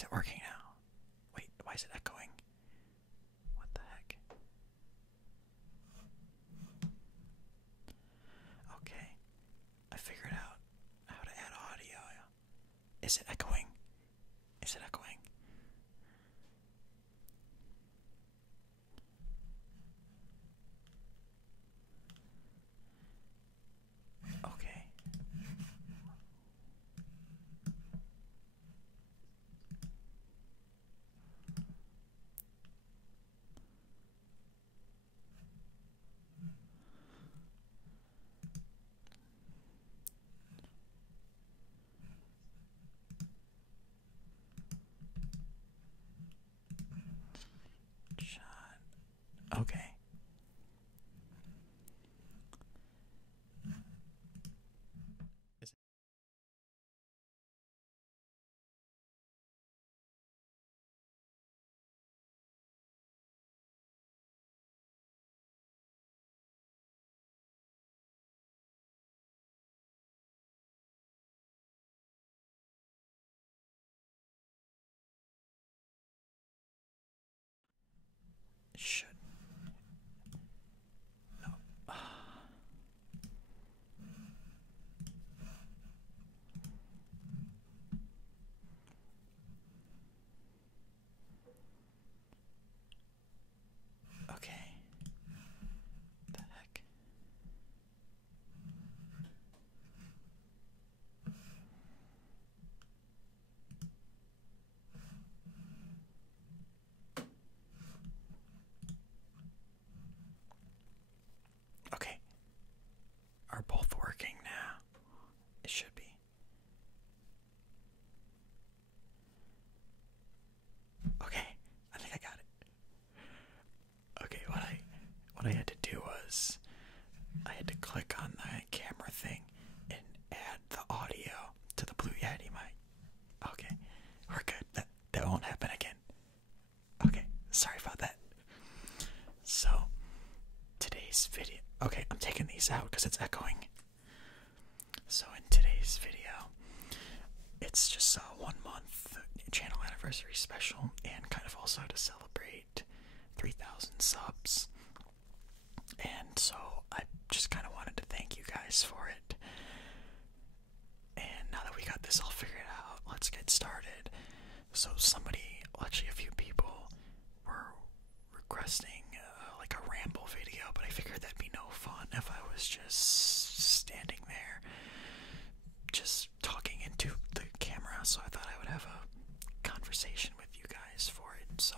Is it working now? Wait, why is it echoing? What the heck? Okay, I figured out how to add audio. Is it echoing? Is it echoing? Okay. Okay. Should. No. Okay. The heck? Okay. Are both working now? It should be. Okay, I think I got it. Okay, what I had to do was I had to click on the camera thing and add the audio to the Blue Yeti mic. Okay, we're good. That won't happen again. Okay, sorry about that. So today's video. Okay, I'm taking these out because it's echoing. So in today's video, it's just a 1 month channel anniversary special, and kind of also to celebrate 3,000 subs. And so I just kind of wanted to thank you guys for it. And now that we got this all figured out, let's get started. So actually a few people were requesting like a ramble video, but I figured that'd be no fun if I was just standing there just talking into the camera, so I thought I would have a conversation with you guys for it. So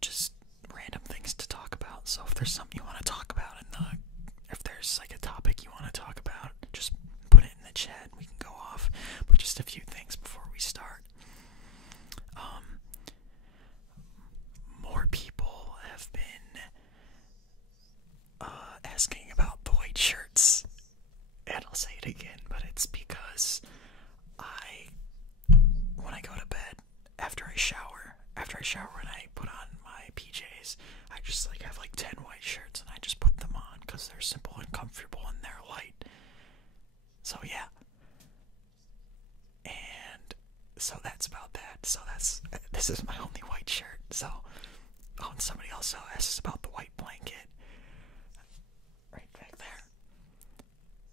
just random things to talk about. So if there's something you want to talk about if there's like a topic you want to talk about, just put it in the chat and we can go off. But just a few things before we start. More people have been asking about the white shirts, and I'll say it again, but it's because when I go to bed, after I shower and I put on my PJs, I just have like 10 white shirts and I just put them on because they're simple and comfortable and they're light. So yeah. And so that's about that. So this is my only white shirt. So, and somebody also asks about the white blanket right back there.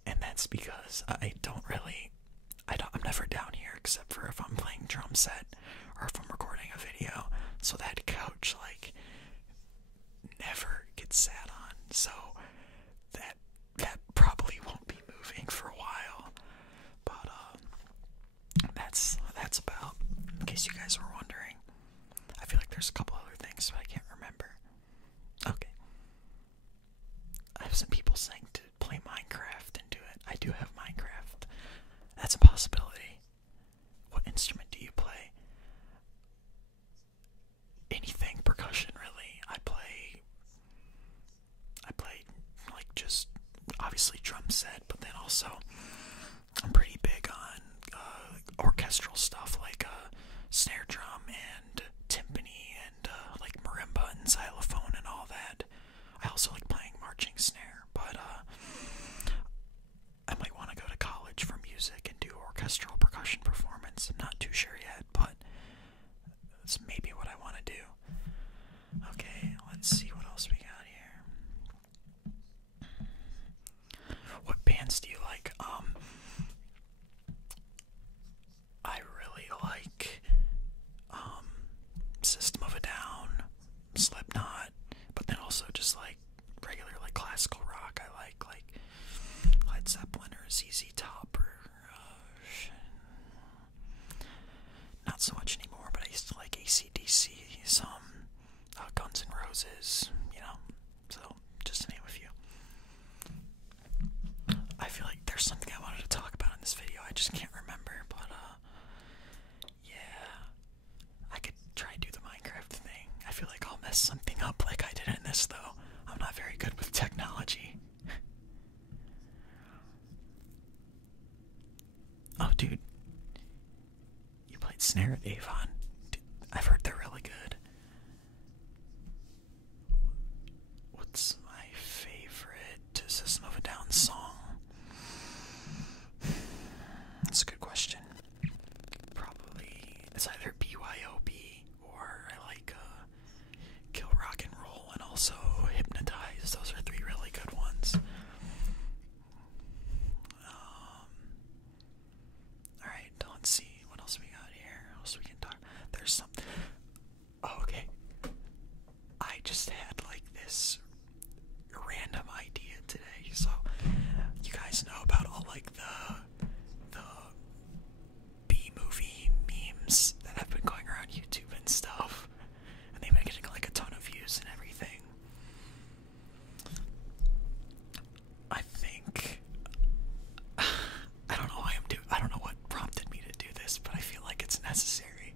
And that's because I'm never down here except for if I'm playing drum set or if I'm recording a video. So that couch never gets sat on. So that probably won't be moving for a while. But that's about, in case you guys were wondering. I feel like there's a couple other things, but I can't remember. Okay. I have some people saying to play Minecraft and do it. I do have Minecraft. That's a possibility. What instrument do you play? Anything percussion, really. I play like just obviously drum set, but then also I'm pretty big on orchestral stuff like Midnight Snare at Avon. I've heard they're really good. What's my favorite System of a Down song? That's a good question. Probably it's either BYOB or I like Kill Rock and Roll and also Hypnotize. Those are three really good ones. Alright, let's see. What else we got here? What else we can talk? There's some. Oh, okay. I just had like this random idea today. So, you guys know about all like the B-movie memes that have been going around YouTube and stuff. And they've been getting like a ton of views and everything. I think I don't know why I don't know what prompted me to do this, but I feel like it's necessary.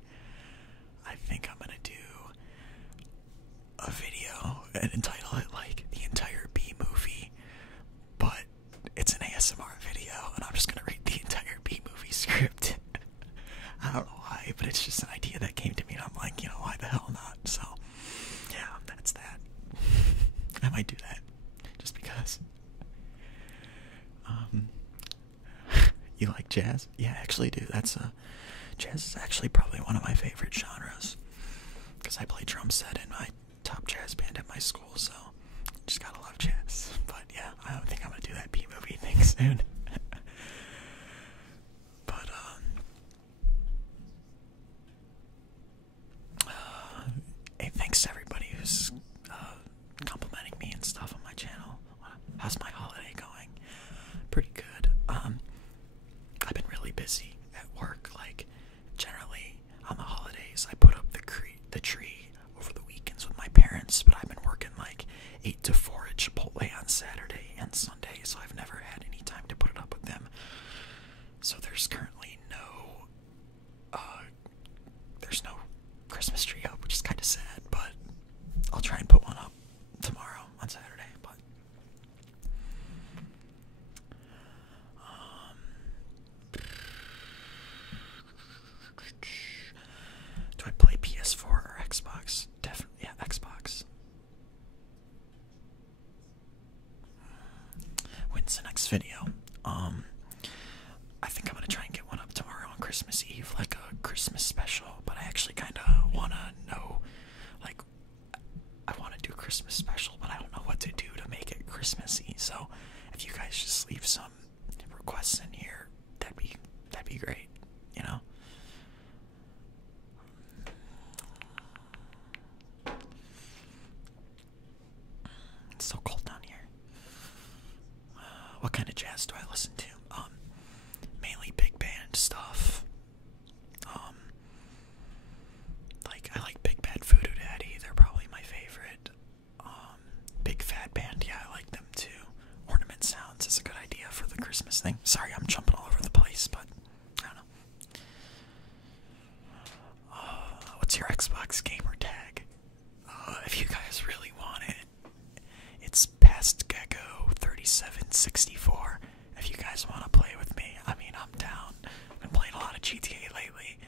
I think I'm gonna do a video and entitle it like the entire B movie, but it's an ASMR video, and I'm just gonna read the entire B movie script. I don't know why, but it's just an idea that came to me, and I'm like, why the hell not? So, yeah, that's that. I might do that, just because. You like jazz? Yeah, I actually do. Jazz is actually probably one of my favorite genres, because I play drum set in my top jazz band at my school, so just gotta love jazz. But yeah, I think I'm gonna do that B-movie thing soon. But hey, thanks to everybody who's complimenting me and stuff on my channel. How's my holiday going? Pretty good. I've been really busy at work. Like, generally on the holidays, I put up the tree over the weekends with my parents, but I've been working like 8 to 4 at Chipotle on Saturday and Sunday, so I've never had any time to put it up with them. So there's currently there's no Christmas tree up, which is kind of sad, but I'll try and put one up tomorrow on Saturday. But do I play PS4 or Xbox? Definitely, yeah, Xbox. When's the next video? I think I'm gonna try and get one up tomorrow on Christmas Eve, like a Christmas special, but I actually kind of want to know, like, I want to do a Christmas special, but I don't know what to do to make it Christmassy, so if you guys just leave some requests in here, that'd be great, It's so cold down here. What kind of jazz do I listen to? Mainly big band stuff. Like, I like Big Bad Voodoo Daddy. They're probably my favorite. Big Fat Band, yeah, I like them too. Ornament Sounds is a good idea for the Christmas thing. Sorry, I'm jumping all over the place, but I don't know. What's your Xbox gamer tag? If you guys really want it, it's Past Gecko 3764. If you guys want to play with me, I mean, I'm down. I've been playing a lot of GTA lately.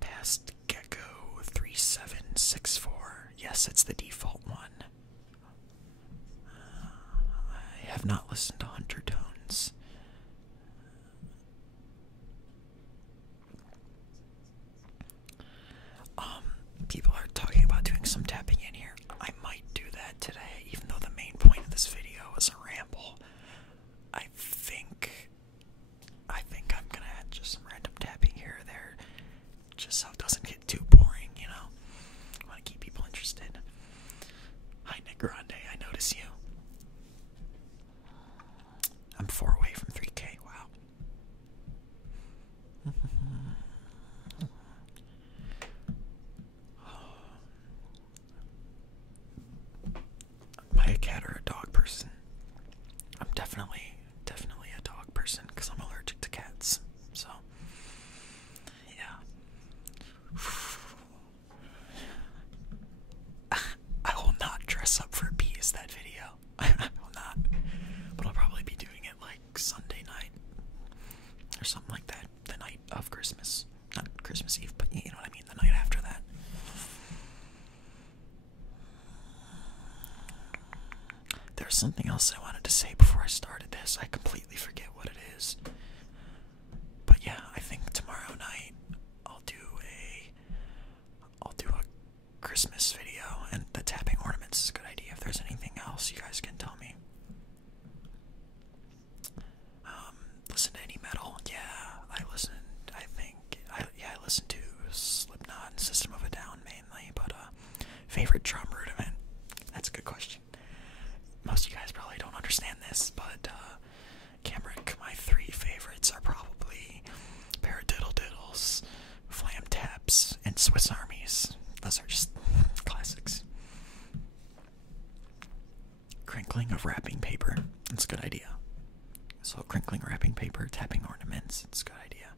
Past Gecko 3764. Yes, it's the default one. I have not listened to Hunter Tones. People are talking about doing some tapping in here. I might do that today, even though the main point of this video is a ramble. I think I'm gonna add just some random tapping here or there, just so it doesn't get too boring, I want to keep people interested. Hi, Nick Grande, I notice you. I'm 4 away from 3K, wow. Am I a cat or a dog person? I'm definitely a dog person because I'm allergic to cats. So, yeah. I will not dress up for bees that video. I will not. But I'll probably be doing it like Sunday night or something like that, the night of Christmas. Not Christmas Eve, but you know what I mean, the night after that. There's something else I wanted to say before I started this. I completely forget what it is. But yeah, I think tomorrow night I'll do a Christmas video, and the tapping ornaments is a good idea. If there's anything else, you guys can tell me. Listen to any metal? Yeah, I listen to Slipknot and System of a Down mainly, but favorite drum rudiment? That's a good question. Most of you guys probably don't understand this, but Camric, my three favorites are probably Paradiddle Diddles, Flam Taps, and Swiss Armies. Those are just classics. Crinkling of wrapping paper. That's a good idea. So crinkling wrapping paper, tapping ornaments, it's a good idea.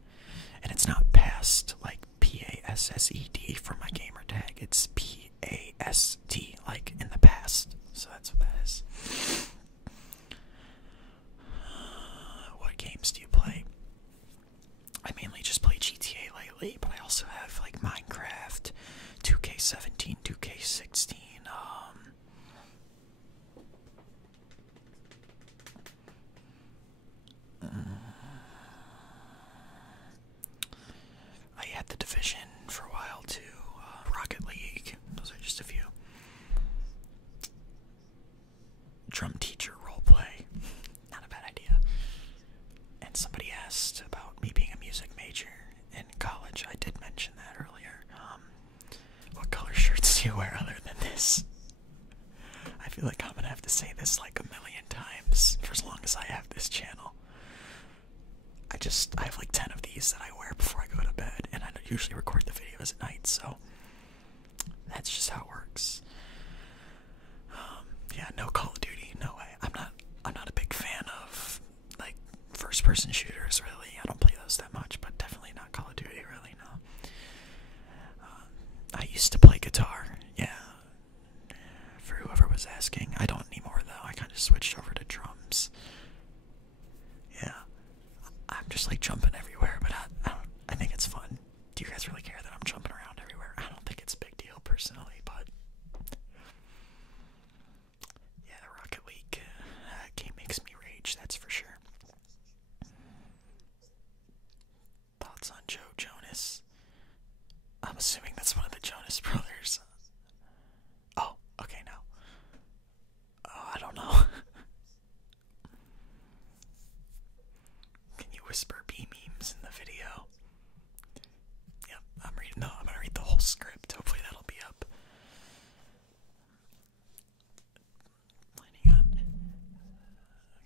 And it's not past, like P-A-S-S-E-D for my gamer tag. It's P-A-S-T, like in the past. So that's what that is. What games do you play? I mainly just play GTA lately, but I also have like Minecraft, 2K17, 2K16, I had The Division for a while too, Rocket League, those are just a few. Drum teacher roleplay, not a bad idea. And somebody asked about me being a music major in college. I did mention that earlier. What color shirts do you wear other than this? I feel like I'm gonna have to say this like a million times for as long as I have this channel. I have like 10 of these that I wear before I go to bed, and I usually record the videos at night, so that's just how it works. Yeah, no Call of Duty, no way. I'm not a big fan of like first-person shooters, really. I don't play those that much, but definitely not Call of Duty, really, no. I used to play guitar, yeah. For whoever was asking, I don't anymore though. I kind of switched over to drums. Yeah, I'm just like jumping everywhere, but I think it's fun. Do you guys really care that I'm jumping around everywhere? I don't think it's a big deal personally, but yeah, the Rocket League game makes me rage, that's for sure. Thoughts on Joe Jonas? I'm assuming that's one of the Jonas Brothers. Oh, okay, no. Oh, I don't know. Can you whisper B memes in the video? Yep, I'm gonna read the whole script. Hopefully that'll be up.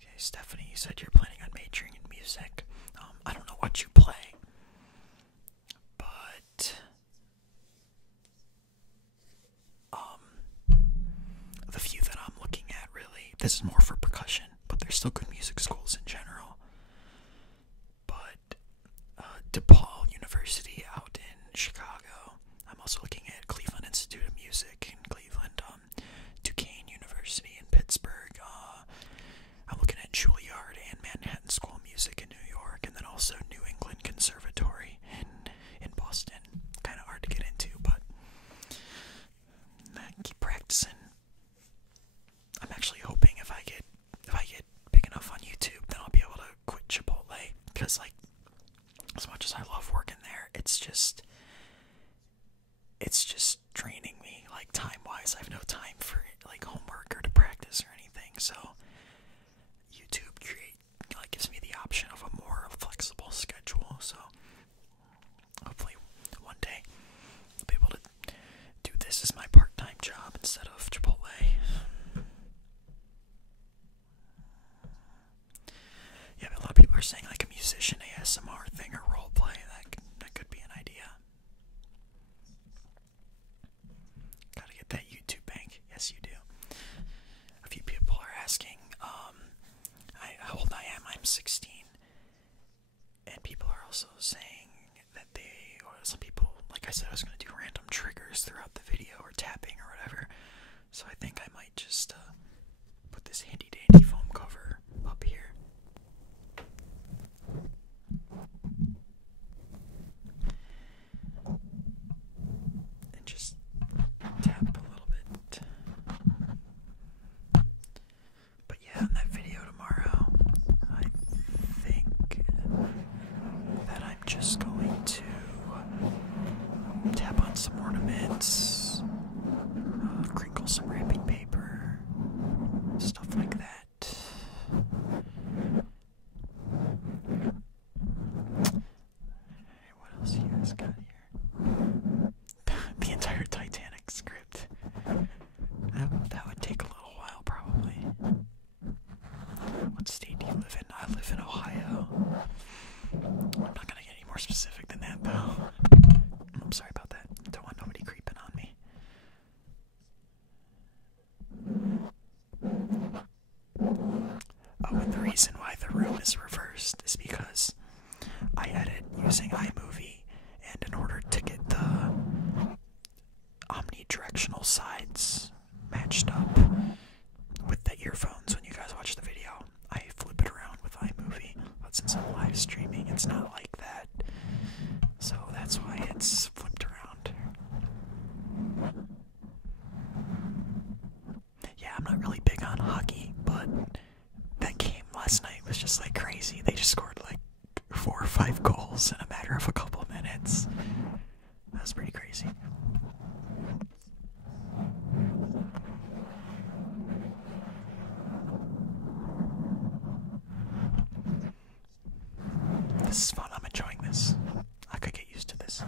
Okay, Stephanie, you said you're planning on majoring in music. I don't know what you play, but the few that I'm looking at, really, this is more for percussion, but there's still good music schools in general. But DePaul University out in Chicago. I'm also looking at Cleveland Institute of Music in Cleveland, Duquesne University in Pittsburgh. I'm looking at Juilliard and Manhattan School of Music in New York, and then also New England Conservatory in Boston. Kind of hard to get into, but keep practicing. I'm actually hoping if I get big enough on YouTube, then I'll be able to quit Chipotle, because like as much as I love working there, it's just draining me, like time-wise. I have no time for like homework or to practice or anything, so YouTube gives me the option of a more flexible schedule, so hopefully one day I'll be able to do this as my part-time job instead of Chipotle. Yeah, but a lot of people are saying like a musician ASMR thing or roleplay. That could be an idea. Gotta get that YouTube bank. Yes, you do. A few people are asking how old I am. I'm 16. And people are also saying that some people, like I said, I was going to do random triggers throughout the video or tapping or whatever. So I think I might just put this handy dandy foam cover up here. music than that, though. I'm sorry about that. Don't want nobody creeping on me. Oh, and the reason why the room is reversed is because I edit using iMovie, and in order to get the omnidirectional sides matched up with the earphones when you guys watch the video, I flip it around with iMovie. But since I'm live streaming, it's not like that. So that's why it's flipped around. Yeah, I'm not really big on hockey, but that game last night was just like crazy. They just scored like 4 or 5 goals in a matter of a couple minutes. That was pretty crazy. This is fun. I'm enjoying this. I could get used to this.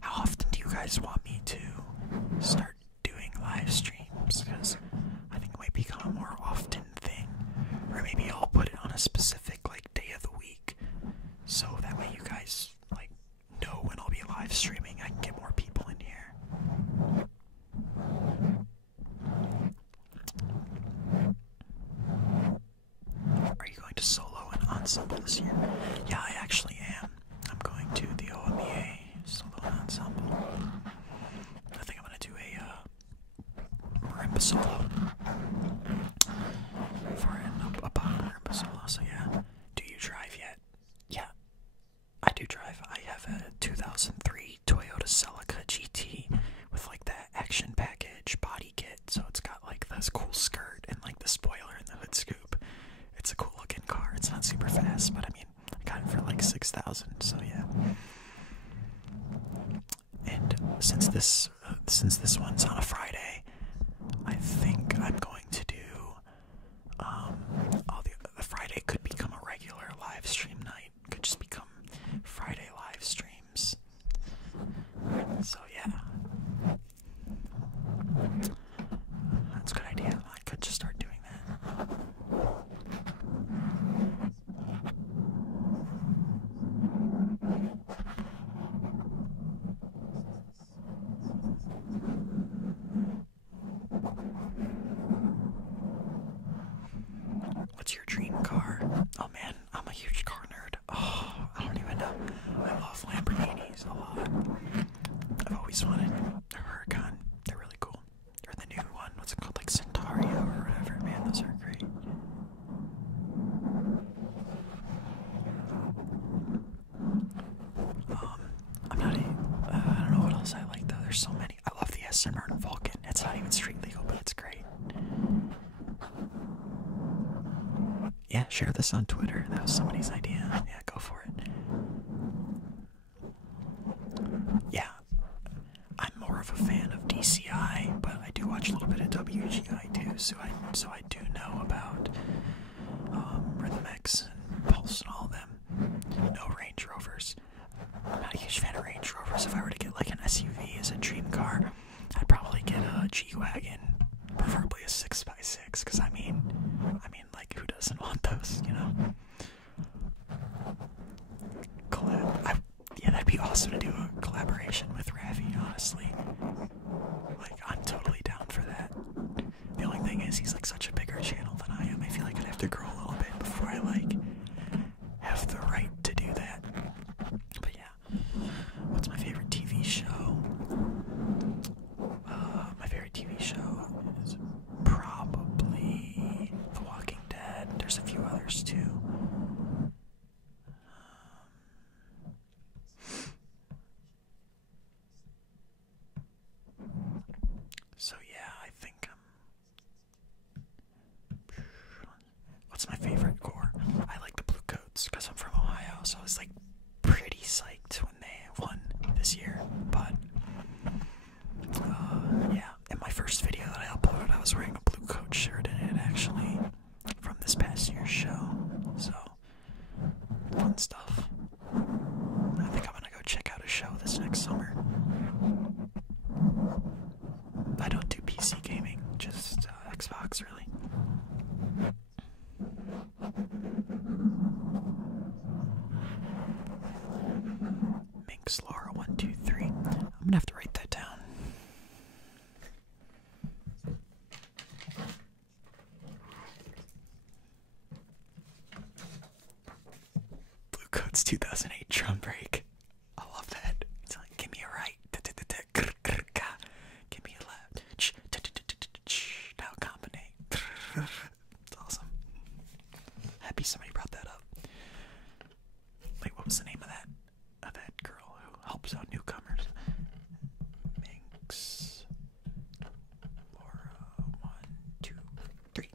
How often do you guys want me to start doing live streams? Because I think it might become a more often thing. Or maybe I'll put it on a specific like day of the week, so that way you guys like know when I'll be live streaming. I can get more people in here. Are you going to solo and ensemble this year? Yeah, I actually am. I'm going to the OMEA solo and ensemble. I think I'm going to do a marimba solo. For a pop marimba solo, so yeah. Do you drive yet? Yeah, I do drive. I have a 2003 Toyota Celica GT with like that action package body kit, so it's got like this cool skirt and like the spoiler and the hood scoop. It's a cool looking car. It's not super fast, but I mean, I got it for like 6,000, so yeah. And since this one's on a Friday, I think I'm going to do the Friday could become a regular live stream night. Could just become Friday live streams. So yeah, that's a good idea. I could just start doing that. What's your dream car? Oh man, I'm a huge car nerd. Oh, I don't even know. I love Lamborghinis a lot. I've always wanted a Huracan. They're really cool. Or the new one. What's it called? Like Centario or whatever. Man, those are great. I'm not I don't know what else I like though. There's so many. I love the Aston Martin Vulcan. It's not even street legal, but it's great. Yeah, share this on Twitter. That was somebody's idea. Yeah, go for it. Yeah, I'm more of a fan of DCI, but I do watch a little bit of WGI too, so I do know about Rhythm X and Pulse and all of them. No Range Rovers. I'm not a huge fan of Range Rovers. If I were to get like an SUV as a dream car, I'd probably get a G-Wagon, preferably a 6x6, because I mean, like, who doesn't want those, you know? Yeah, that'd be awesome to do a collaboration with Ravi, honestly. Like, I'm totally down for that. The only thing is, he's like such a bigger channel than I am. I feel like I'd have to grow a little bit before I like have the right to do that. But yeah, what's my favorite TV show? My favorite TV show is probably The Walking Dead. There's a few others too. So yeah, I think what's my favorite core? I like the Blue Coats because I'm from Ohio, so I was like pretty psyched when they won this year. But yeah, in my first video that I uploaded, I was wearing a Blue Coat shirt in it actually from this past year's show. So fun stuff. I think I'm gonna go check out a show this next summer. I don't do PC gaming, just Xbox really. Thanks, Laura123. I'm gonna have to write that down. Blue Coats 2008 drum break. I love that. It's like, give me a right. Give me a left. Now combinate. It's awesome. Happy somebody brought that up. Wait, what was the name of that? That girl who helps out newcomers. Minx. Laura 1, 2, 3.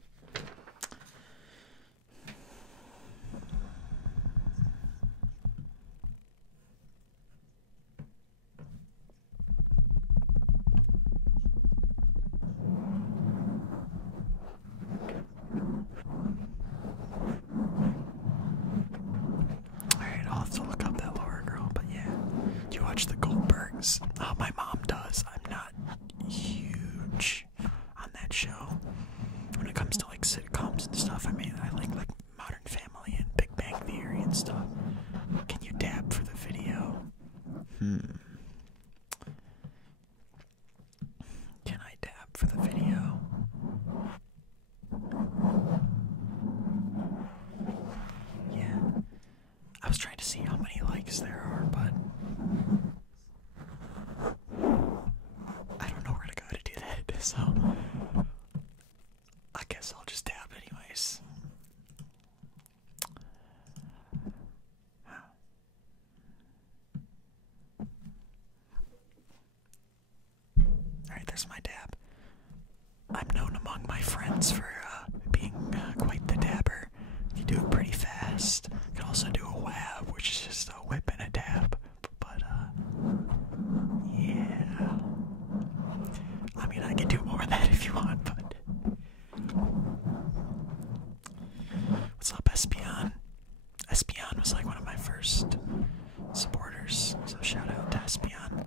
Alright, I'll have to look up that Laura girl, but yeah. Do you watch the Goldbergs? Oh, my mom does. I'm not huge on that show. When it comes to like sitcoms and stuff, I mean, I like Modern Family and Big Bang Theory and stuff. Can you dab for the video? Can I dab for the video? Yeah. I was trying to see how many likes there are, but I don't know where to go to do that, so I guess I'll just dab anyways. Alright, there's my dab. I'm known among my friends for being quite the dabber. You do it pretty fast. You can also do a wab, which is just a whip and a dab. But, yeah. I mean, I can do more of that if you want, but... What's up, Espion? Espion was like one of my first supporters, so shout out to Espion.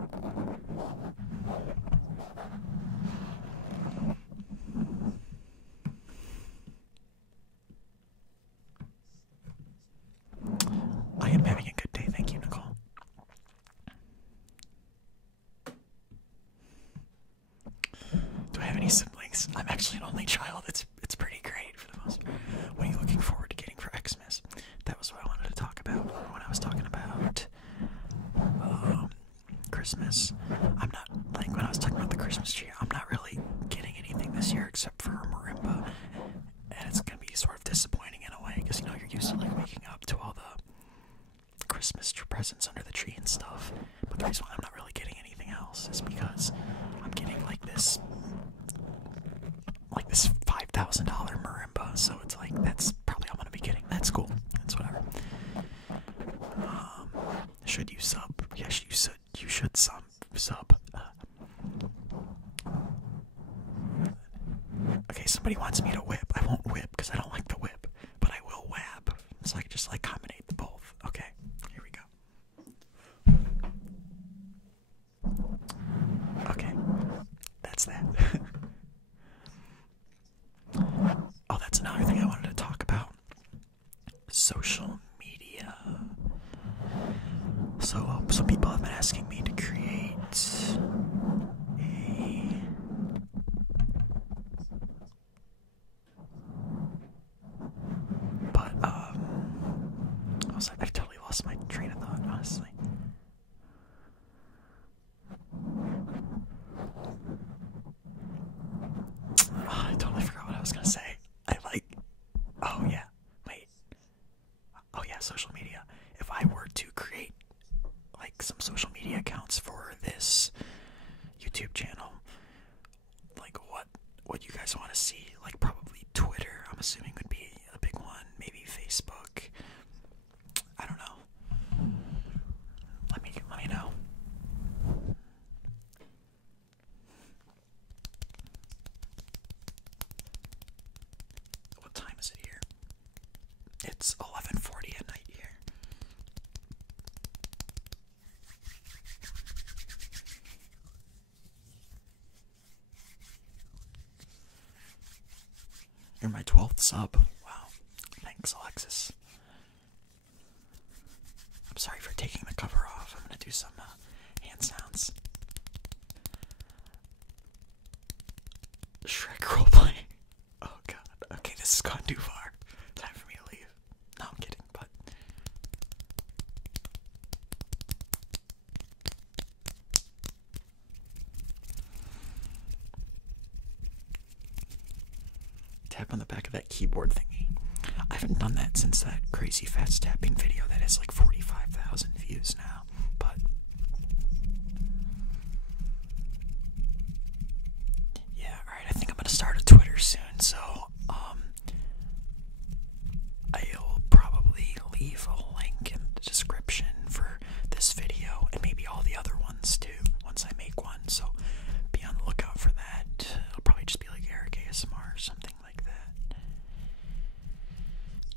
I am having a good day, thank you, Nicole. Do I have any siblings? I'm actually an only child. It's pretty great for the most part. What are you looking forward to getting for Xmas? That was what I wanted to talk about when I was talking about Christmas. I'm not, like, when I was talking about the Christmas tree, I'm not really getting anything this year except for a marimba. And it's going to be sort of disappointing in a way, because, you know, you're used to, like, waking up to all the Christmas presents under the tree and stuff. But the reason why I'm not really getting anything else is because I'm getting, like this $5,000 marimba, so it's like, that's probably all I'm going to be getting. That's cool. That's whatever. Should you sub? Yes, you should sub. Okay, somebody wants me to whip. I won't whip because I don't like the whip, but I will wab. So I can just like combine the both. Okay, here we go. Okay, that's that. Oh, that's another thing I wanted to talk about. Social media. So, some people have been asking me to create I've totally lost my train of thought, honestly. Oh, I totally forgot what I was gonna say. Social media. If I were to create like some social media accounts for this YouTube channel, like what you guys want to see, like probably Twitter, I'm assuming would be a big one, maybe Facebook. I don't know. Let me know. What time is it here? It's 11:40 at night here. You're my 12th sub. Wow. Thanks, Alexis. I'm sorry for taking the cover off. I'm gonna do some tap on the back of that keyboard thingy. I haven't done that since that crazy fast tapping video that has like 45,000 views now, but yeah, alright, I think I'm gonna start a Twitter soon, so I'll probably leave a link in the description for this video and maybe all the other ones too once I make one, so be on the lookout for that. It'll probably just be like Eric ASMR or something like that.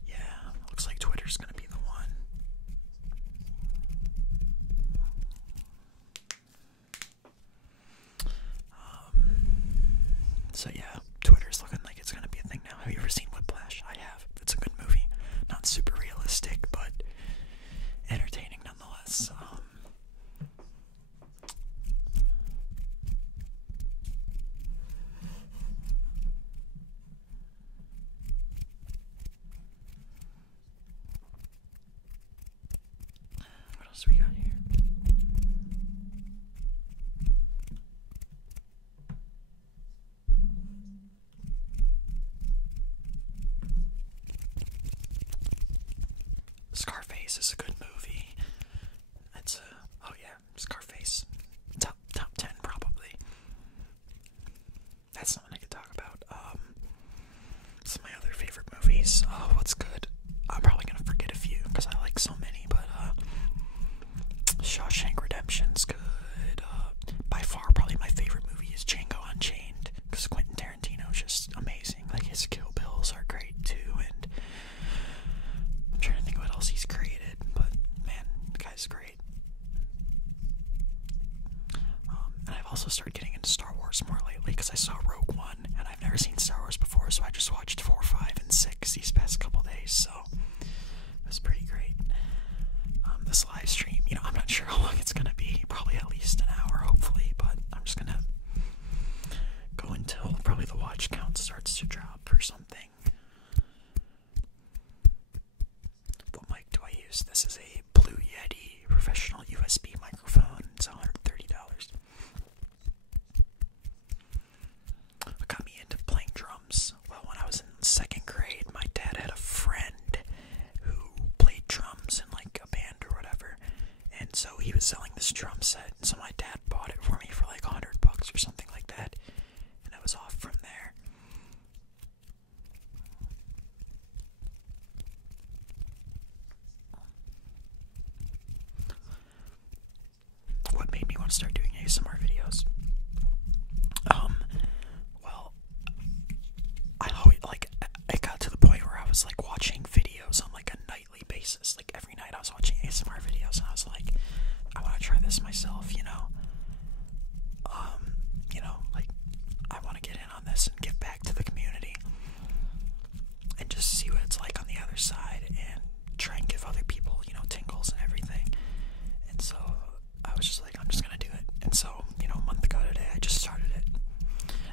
Yeah, looks like Twitter's gonna be the one. So yeah, Twitter's looking like it's gonna be a thing now. Have you ever seen Whiplash? I have. It's a good movie. Not super realistic, but entertaining nonetheless. What else we got here? Scarface is a good movie. It's oh yeah, Scarface. Top 10 probably. That's something I could talk about. Some of my other favorite movies. Oh, what's good? I'm probably gonna forget a few because I like so many, but Shawshank Redemption's good. By far, probably my favorite movie is Django Unchained because Quentin Tarantino's just amazing. Like his Kill Bills are great too, and I'm trying to think what else he's created, but man, the guy's great. And I've also started getting into Star Wars more lately because I saw Rogue One, and I've never seen Star Wars before, so I just watched 4, 5, and 6 these past couple days, so it was pretty great. This live stream, I'm not sure how long it's gonna be, probably at least an hour, hopefully, but I'm just gonna go until probably the watch count starts to drop or something. What mic do I use? This is a Blue Yeti professional USB microphone. It's $130. What got me into playing drums? Well, when I was in 2nd grade, my dad had a friend who played drums in like a band or whatever, and so he was selling this drum set, and so my dad bought it for me for like $100 or something like that, and I was off from there. What made me want to start doing ASMR videos? Well, I always, like, it got to the point where I was, like, watching videos on, like, a nightly basis. Like, every night I was watching ASMR videos, and I was like, I want to try this myself, like, I want to get in on this and get back to the community and just see what it's like on the other side and try and give other people, tingles and everything. And so I was just like, I'm just gonna do it. And so, a month ago today, I just started it.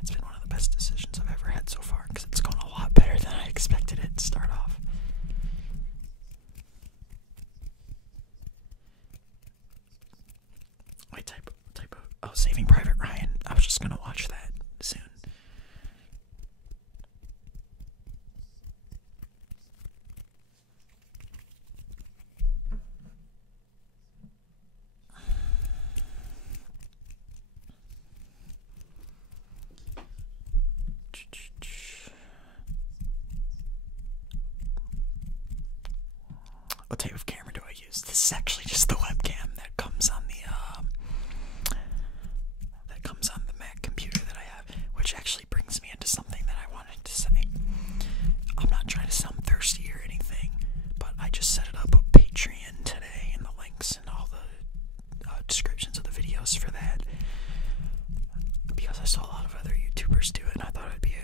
It's been one of the best decisions I've ever had so far because it's going a lot better than I expected it to start off. Wait, type of, oh, Saving Private Ryan. I was just gonna watch that soon. What type of camera do I use? This is actually just the webcam that comes on the Mac computer that I have, which actually brings me into something that I wanted to say. I'm not trying to sound thirsty or anything, but I just set it up on Patreon today, and the links and all the descriptions of the videos for that, because I saw a lot of other YouTubers do it, and I thought it'd be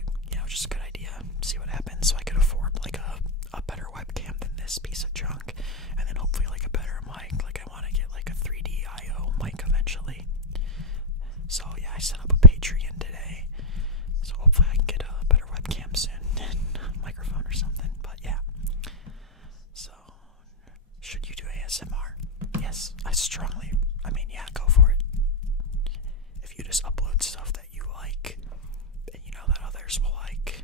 just a good idea. See what happens, so I could afford like a better webcam than this piece of junk, and then hopefully like a better mic. Like I want to get like a 3D IO mic eventually. So yeah, I set up a Patreon today, so hopefully I can get a better webcam soon and a microphone or something. But yeah, so should you do ASMR? Yes, yeah, go for it. If you just upload stuff that you like and that others will like,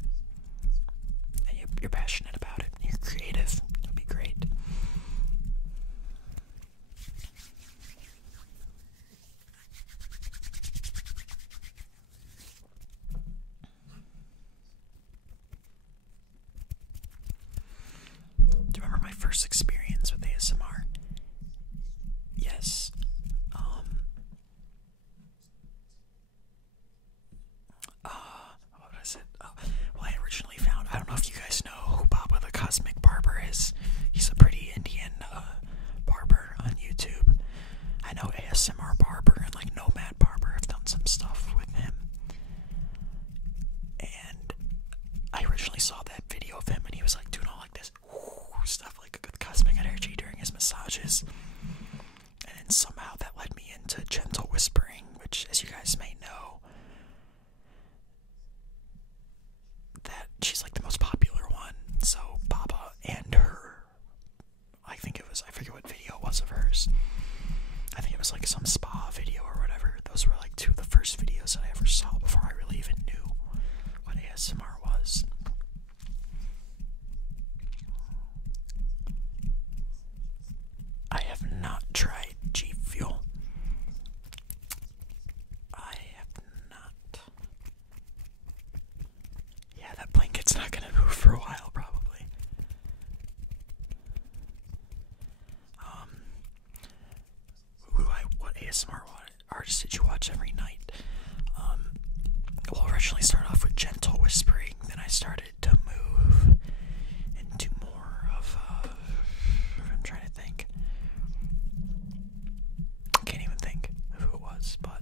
ASMR Barber and like Nomad Barber. I've done some stuff with him. And I originally saw that video of him and he was like doing all like this stuff like with cosmic energy during his massages. And then somehow that led me into gentle whispering, which, as you guys may know, that she's like the most popular one. So Baba and her, I forget what video it was of hers. I think it was like some spa video or whatever. Those were like two of the first videos that I ever saw before I really even knew what ASMR was. I have not tried G Fuel. I have not. Yeah, that blanket's not gonna move for a while, probably. What ASMR artists did you watch every night? Well, originally started off with gentle whispering, then I started to move into more of, I'm trying to think. I can't even think of who it was, but,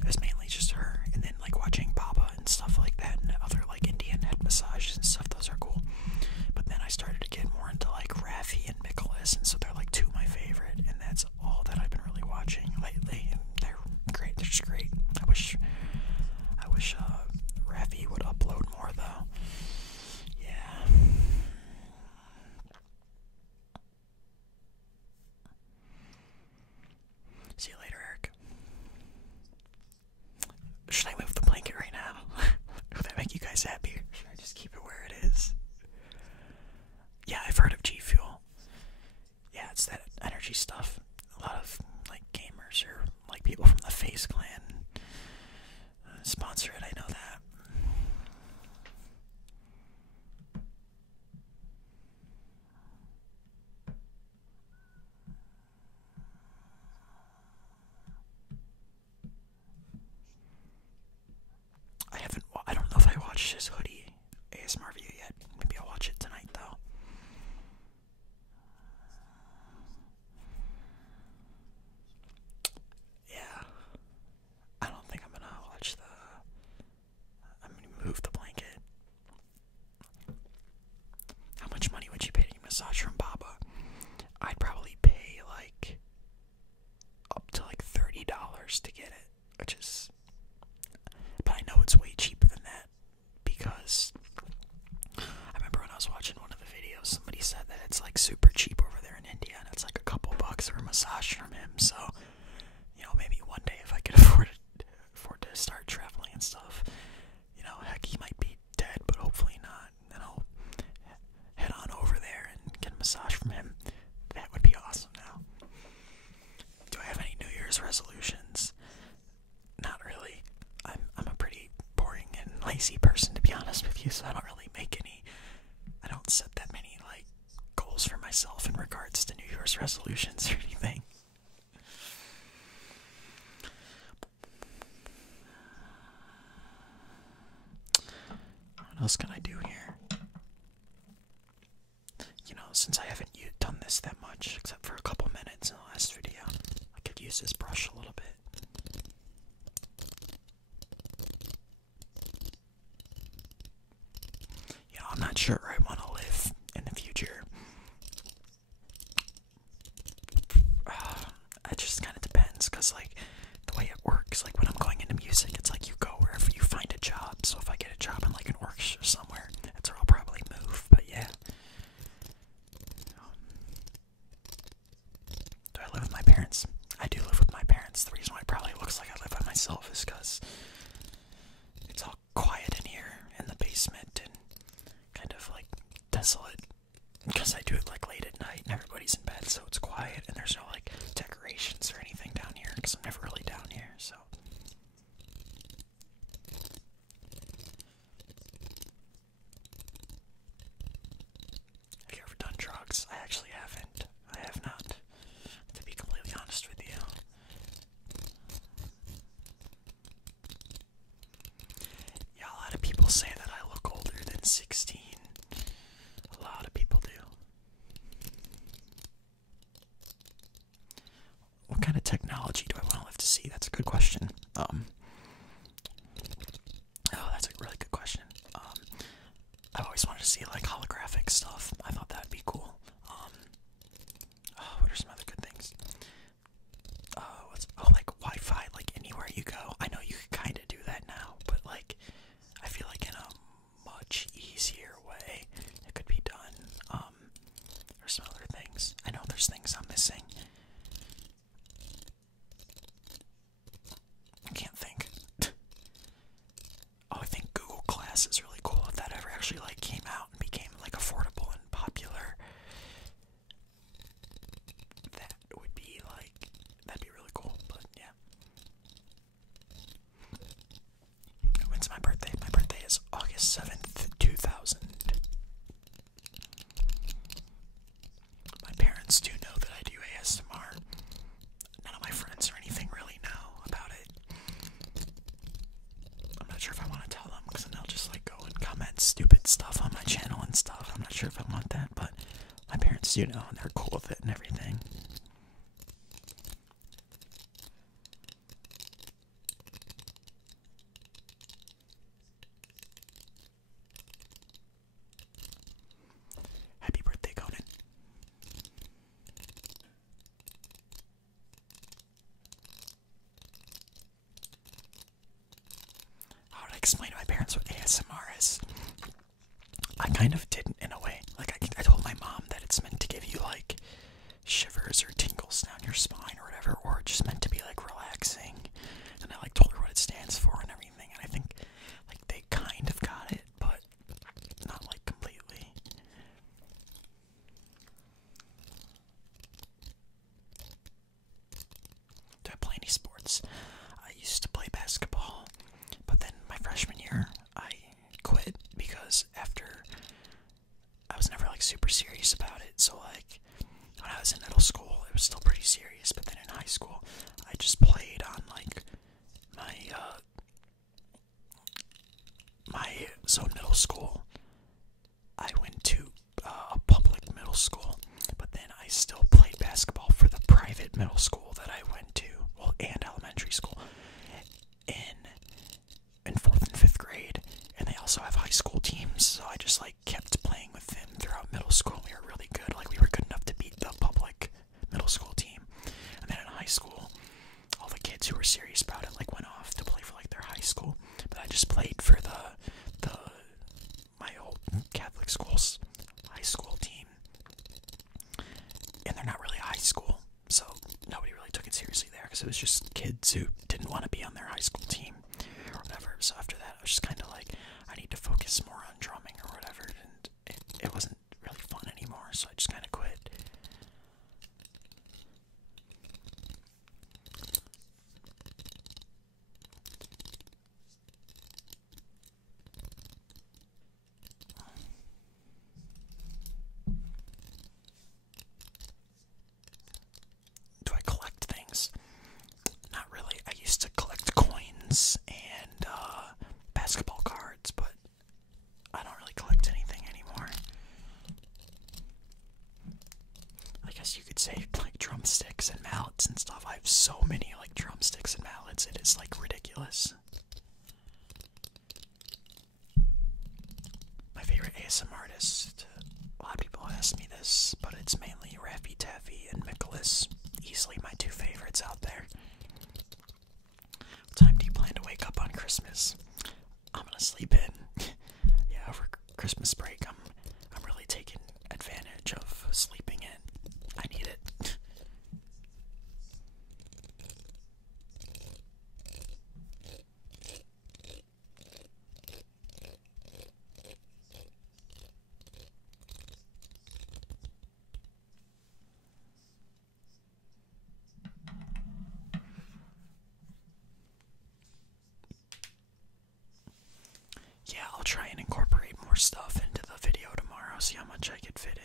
it was mainly just her, and then, like, watching Baba and stuff like that, and other, like, Indian head massages and stuff, those are cool. But then I started to get more into, like, Raffi and Nicholas, and so they're, like, two of my favorite, and that's all that I've been really watching lately, and they're great, they're just great. I wish Raffi would upload more, though. Yeah. See you later, Eric. Should I move the blanket right now? Would that make you guys happy? Or should I just keep it where it is? Yeah, I've heard of G Fuel. Yeah, it's that energy stuff. A lot of, like, gamers or, like, people from the FaZe Clan sponsor it, I know that. I don't know if I watched his hoodie ASMR video yet. Maybe I'll watch it tonight, though. Yeah. I don't think I'm gonna watch I'm gonna move the blanket. How much money would you pay to get a massage from Baba? I'd probably pay like up to like $30 to get it, which is, but I know it's way cheaper than that because I remember when I was watching one of the videos, somebody said that it's like super cheap over there in India, and it's like a couple bucks for a massage from him. So, you know, maybe one day if I could afford to start traveling and stuff, you know, heck, he might be dead, but hopefully not. Then I'll head on over there and get a massage from him. That would be awesome. Now, do I have any New Year's resolutions? Not really. I'm a pretty boring and lazy person, to be honest with you, so I don't really make any. I don't set that many like goals for myself in regards to New Year's resolutions or anything. What else can I do here? You know, since I haven't done this that much, except for a couple minutes in the last video, I could use this brush a little bit. You know, I'm not sure where I want to live in the future. It just kind of depends, because, like, the way it works, like, when I'm going into music, it's like you go wherever you find a job. So if I get a job in, like, an orchestra somewhere, that's where I'll probably move. But yeah. Do I live with my parents? I do live with my parents. The reason why it probably looks like I live by myself is because it's all quiet in here in the basement and kind of like desolate, because I do it like late at night and everybody's in bed, so it's quiet and there's no like decorations or anything down here because I'm never really down here. So have you ever done drugs? I actually haven't. I have not, to be completely honest with you. Yeah, a lot of people say that I look older than 16. A lot of people do. What kind of technology do I want to live to see? That's a good question. Oh, that's a really good question. I've always wanted to see like holographic stuff. I thought that'd be cool. What are some other good things? Like Wi-Fi, like anywhere you go. I know you can kind of do that now, but like, I feel like in a much easier way it could be done. There's some other things. I know there's things I'm missing. I can't think. Oh, I think Google Glass is really cool. If that ever actually like came out and became like affordable and popular, that would be like, that'd be really cool. But yeah. When's my birthday? My birthday is August 7th, 2000. My parents do know that I do ASMR. None of my friends or anything really know about it. I'm not sure if I want to tell them, because then they'll just like go and comment stupid stuff on my channel and stuff. I'm not sure if I want that, but my parents do know and they're cool with it and everything. Happy birthday, Conan. How would I explain to my parents what ASMR is? I kind of didn't in a way. Like I told my mom that it's meant to give you like shivers or tingles down your spine or whatever, or just meant to be like relaxing. And I like told her what it stands for and everything. And I think like they kind of got it, but not like completely. Do I play any sports? I used to play basketball, but then my freshman year I quit because after I was never like super serious about it. So like when I was in middle school, it was still pretty serious, but then in high school, I just played on like so middle school, I went to a public middle school, but then I still played basketball for the private middle school that I went to, well, and elementary school, in 4th and 5th grade, and they also have high school teams, so I just like kept playing with them throughout middle school. We were really good, like we were good enough to beat the public middle school team. And then in high school, all the kids who were serious about it like went off to play for like their high school, but I just played for my old Catholic school's high school team, and they're not really high school, so nobody really took it seriously there because it was just kids who didn't want to be on their high school team or whatever. So after that, I was just kind of like, I need to focus more on drumming or whatever, and it wasn't really fun anymore, so I just kind of quit. Do I collect things? Not really. I used to collect coins and basketball cards, but I don't really collect anything anymore. I guess you could say like drumsticks and mallets and stuff. I have so many like drumsticks and mallets, it is like ridiculous. My favorite ASMR artist, a lot of people ask me this, but it's mainly Rappy Taffy and Nicholas. Easily my two favorites out there. What time do you plan to wake up on Christmas? I'm gonna sleep in. Yeah, over Christmas break, I'm really taking advantage of sleeping in. I need it. Yeah, I'll try and incorporate more stuff into the video tomorrow, see how much I could fit in.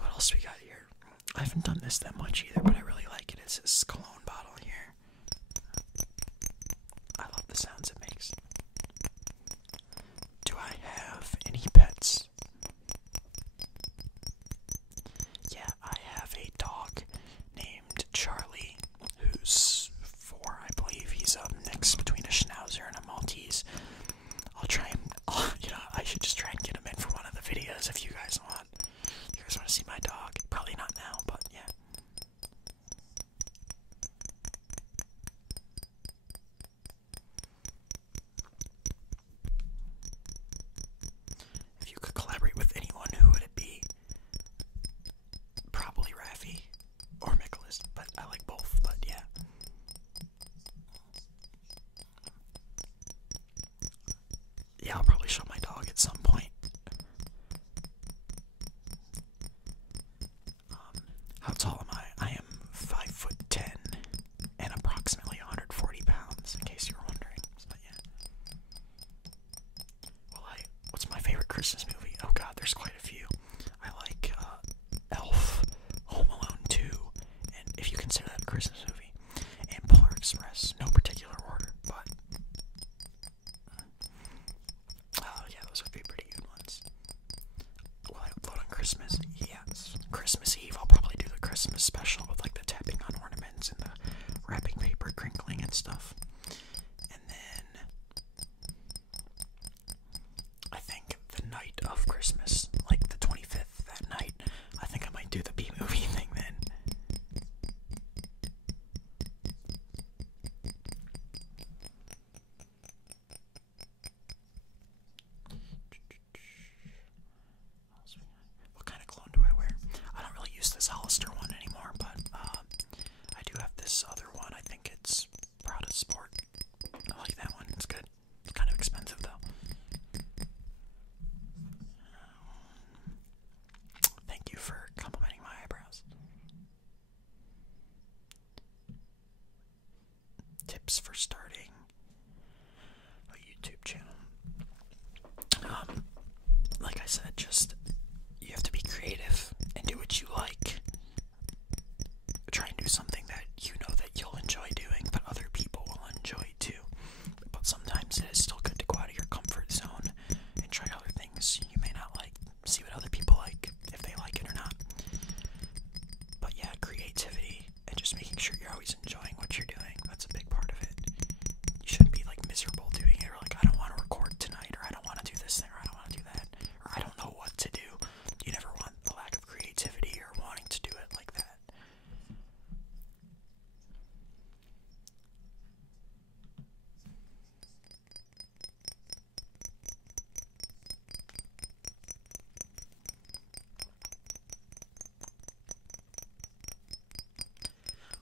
What else we got here? I haven't done this that much either, but I really like it. It's this cologne bottle here. I love the sounds it makes. Do I have any pets? Yeah, I have a dog if you consider that a Christmas movie. And Polar Express, no particular order, but yeah, those would be pretty good ones. Will I upload on Christmas? Yes. Christmas Eve, I'll probably do the Christmas special with like the tapping on ornaments and the wrapping paper crinkling and stuff. And then I think the night of Christmas, like the 25th, that night, I think I might do the B-movie thing then. What kind of cologne do I wear? I don't really use this Hollister one anymore, but I do have this other one. I think it's Prada Sport. I like that one. It's good. It's kind of expensive though. Thank you for complimenting my eyebrows. Tips for starting a YouTube channel. Like I said, just you have to be creative and do what you like. Try and do something that you know that you'll enjoy doing, but other people will enjoy too. But sometimes it is still good to go out of your comfort zone and try other things you may not like. See what other people like, if they like it or not. But yeah, creativity and just making sure you're always enjoying what you're doing. That's a big part of it. You shouldn't be like miserable doing it, or like, I don't want to record tonight, or I don't want to do this thing, or I don't want to do that, or I don't know what to do. You never want the lack of creativity or wanting to do it like that.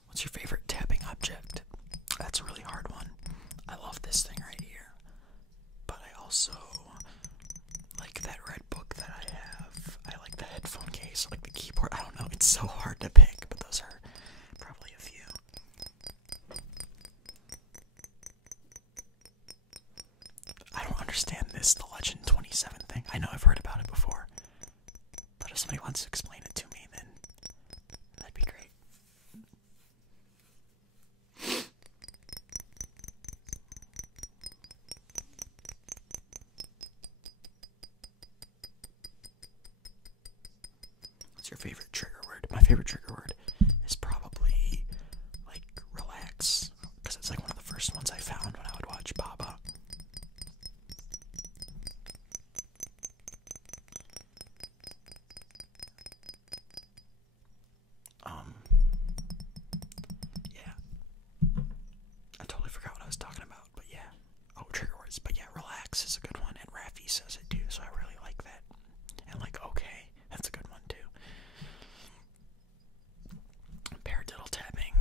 What's your favorite tapping object? That's a really hard one. I love this thing right here, but I also like that red book that I have. I like the headphone case, I like the keyboard. I don't know, it's so hard to pick, but those are probably a few. I don't understand this, the Legend 27 thing. I know I've heard about it before, but if somebody wants to explain it to me, then that'd be great. What's your favorite trigger word? My favorite trigger word is probably like relax, because it's like one of the first ones I found when I would watch Baba. Yeah. I totally forgot what I was talking about, but yeah. Oh, trigger words. But yeah, relax is a good one, and Rafi says it too, so I really like that. And like, okay, that's a good one too. Paradiddle tapping.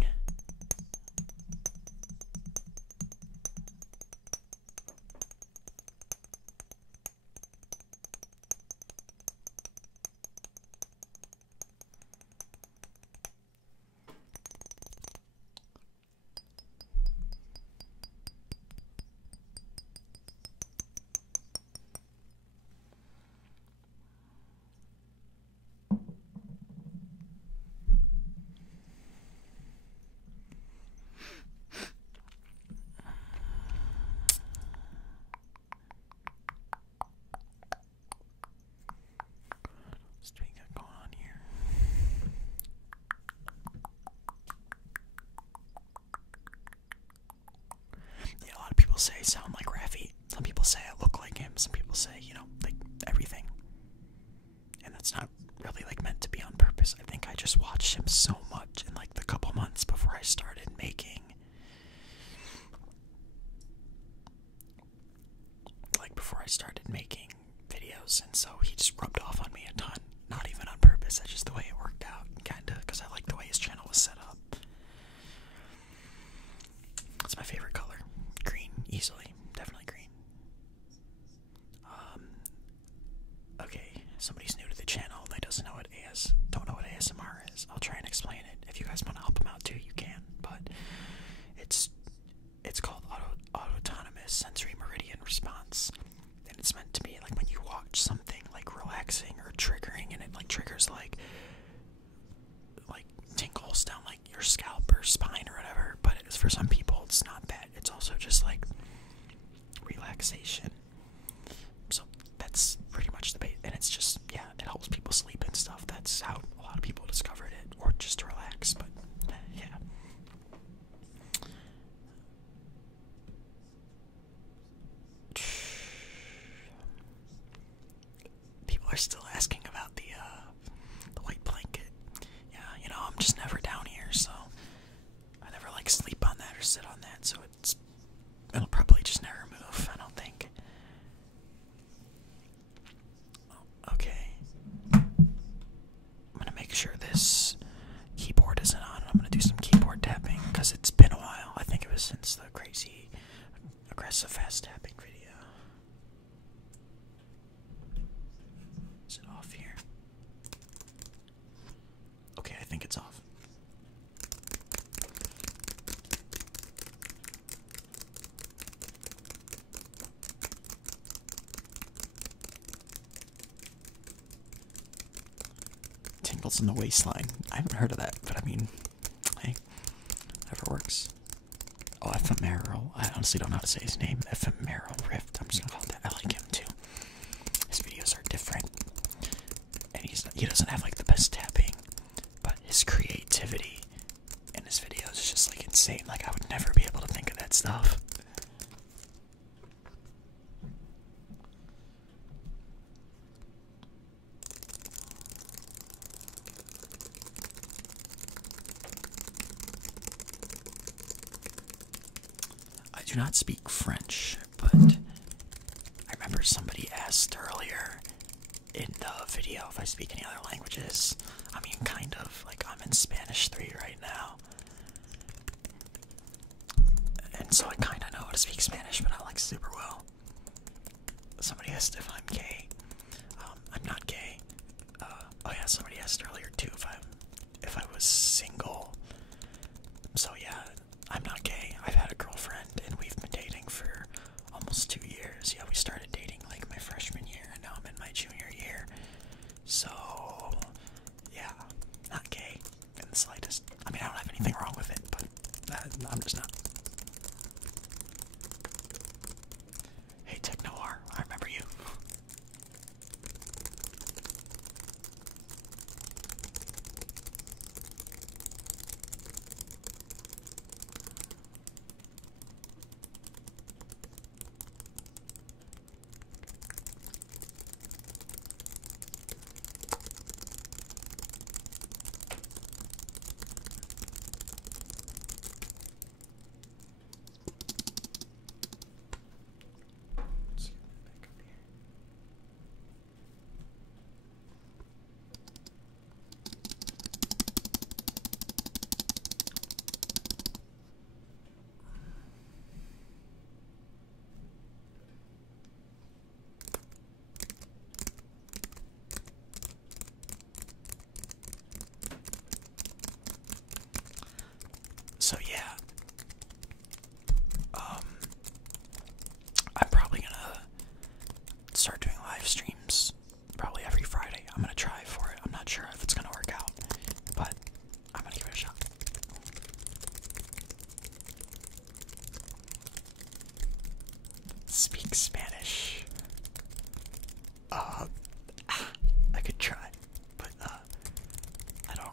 What's we got going on here? Yeah, a lot of people say I sound like Rafi. Some people say I look like him. Some people say, you know, like everything. And that's not really like meant to be on purpose. I think I just watched him so much in like the couple months before I started making. videos, and so he just rubbed off on me a ton. Not even on purpose, that's just the way it worked out, kinda, because I like the way his channel was set up. That's my favorite color. Green, easily. Definitely green. Okay, somebody's new to the channel. They don't know what ASMR is. I'll try and explain it. for some people it's not that. It's also just like relaxation. So that's pretty much the bait. And it's just, yeah, it helps people sleep and stuff. That's how a lot of people discovered it, or just to relax. But yeah. People are still asking about the white blanket. Yeah, you know, I'm just never down here, so I never like sleep on that or sit on that, so it'll probably just never move, I don't think. Okay. I'm gonna make sure this keyboard isn't on. I'm gonna do some keyboard tapping, because it's been a while. I think it was since the crazy, aggressive, fast tapping video. Is it off here? Okay, I think it's off. Tingles in the waistline. I haven't heard of that, but I mean, hey, whatever works. Oh, Ephemeral. I honestly don't know how to say his name. Ephemeral Rift. I'm just gonna call it that. I like him too. His videos are different, and he doesn't have like the best tapping, but his creativity in his videos is just like insane. Like, I would never be able to think of that stuff. I do not speak French, but I remember somebody asked earlier in the video if I speak any other languages. I mean, kind of. Like, I'm in Spanish 3 right now. And so I kind of know how to speak Spanish, but not like super well. Somebody asked if I'm gay. I'm not gay. Oh yeah, somebody asked earlier too if I was single. So yeah, I'm not gay. I've had a girlfriend and we've been dating for almost 2 years. Yeah, we started dating like my freshman year and now I'm in my junior year. So yeah, not gay in the slightest. I mean, I don't have anything wrong with it, but I'm just not. Hey, Tech Noir, I remember you. So yeah, I'm probably gonna start doing live streams probably every Friday. I'm gonna try for it. I'm not sure if it's gonna work out, but I'm gonna give it a shot. Speak Spanish. I could try, but I don't.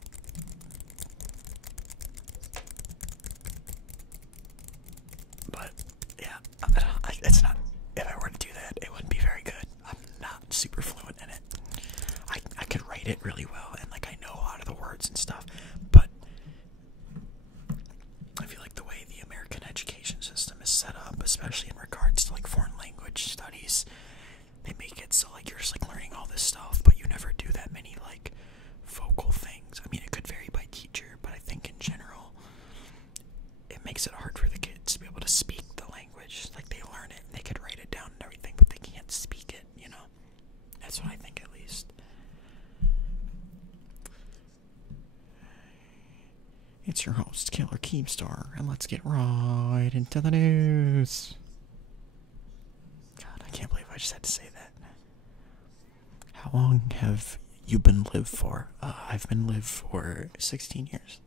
But yeah, it's not. If I were to do that, it wouldn't be very good. I'm not super fluent in it. I could write it really well, and like I know a lot of the words and stuff, but I feel like the way the American education system is set up, especially in regards to like foreign language studies, they make it so like you're just like learning all this stuff, but you never do that many like vocal things. I mean, it could vary by teacher, but I think in general, it makes it hard for the kids to be able to speak the language. Like, they learn it and they could write it down and everything, but they can't speak it, you know? That's what I think, at least. It's your host, Killer Keemstar, and let's get right into the news. God, I can't believe I just had to say that. How long have you been live for? I've been live for 16 years.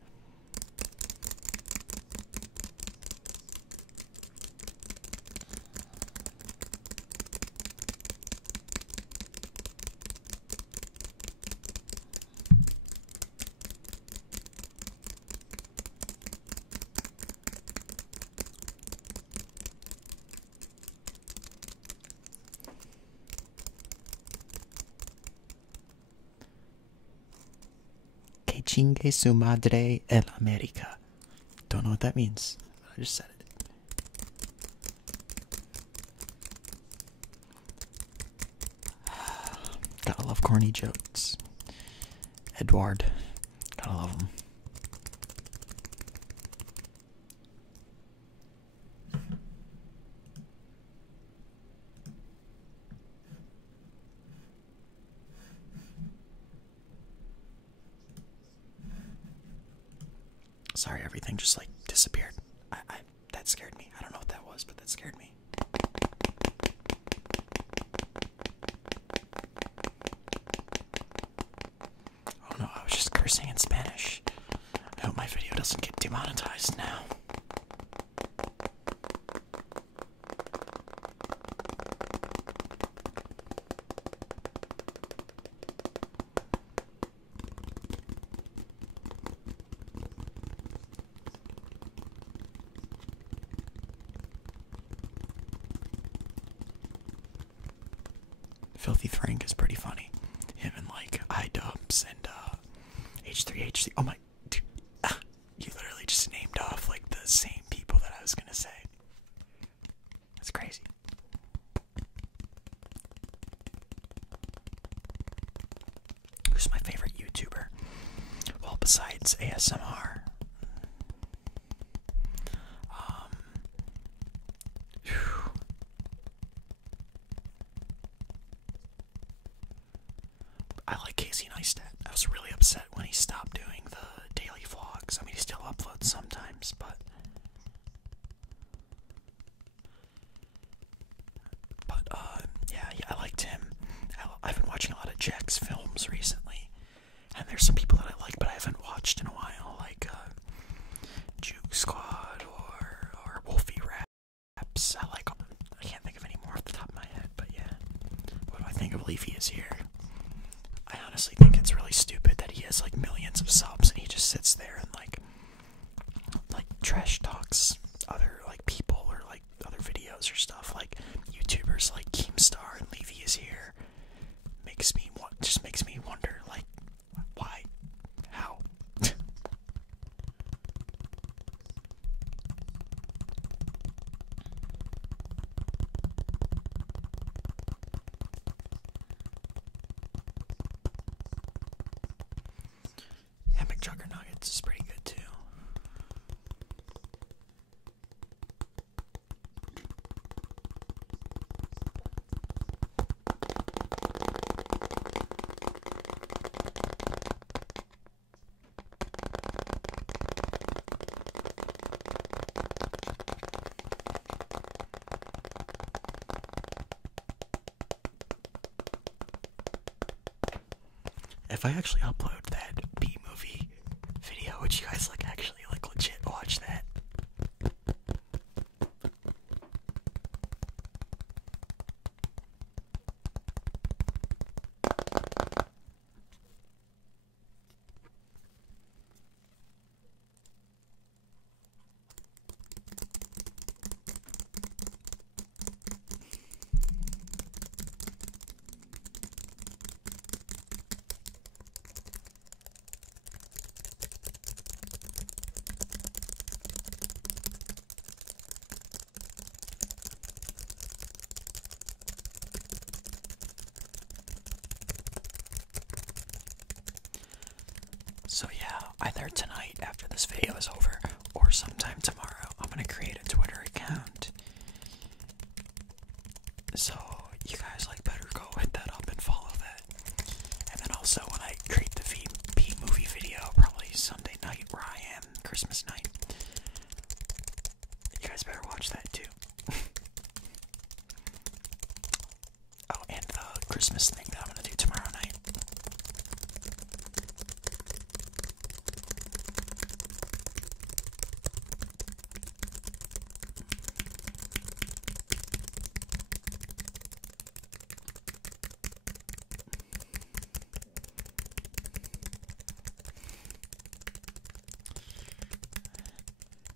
Chingue su madre el America. Don't know what that means. I just said it. Gotta love corny jokes. Edward. Gotta love him. Sorry, everything just like disappeared. That scared me. I don't know what that was, but that scared me. Oh no, I was just cursing in Spanish. I hope my video doesn't get demonetized now. Filthy Frank is pretty funny. Him and like iDubbbz and H3H. Oh my, dude, you literally just named off like the same people that I was gonna say. That's crazy. Who's my favorite YouTuber? Well, besides ASMR. I like Casey Neistat. I was really upset when he stopped doing the daily vlogs. I mean, he still uploads sometimes, but yeah, I liked him. I've been watching a lot of Jack's films recently, and there's some people that I like, but I haven't watched in a while, like Juke Squad or Wolfie Raps. I like them. I can't think of any more off the top of my head, but yeah. What do I think of Leafy Is Here? I honestly think it's really stupid that he has like millions of subs and he just sits there and like trash talks other like people or like other videos or stuff. Like YouTubers like Keemstar and Leafy Is Here makes me wonder like why, how. Yeah, McJuggernuggets is pretty good too. If I actually upload that B-movie video, would you guys like actually like legit watch that? So yeah, either tonight after this video is over or sometime tomorrow, I'm gonna create a Twitter account. So you guys like better go hit that up and follow that. And then also when I create the B-movie video, probably Sunday night where I am, Christmas night, you guys better watch that too. Oh, and the Christmas thing that I'm gonna do tomorrow night.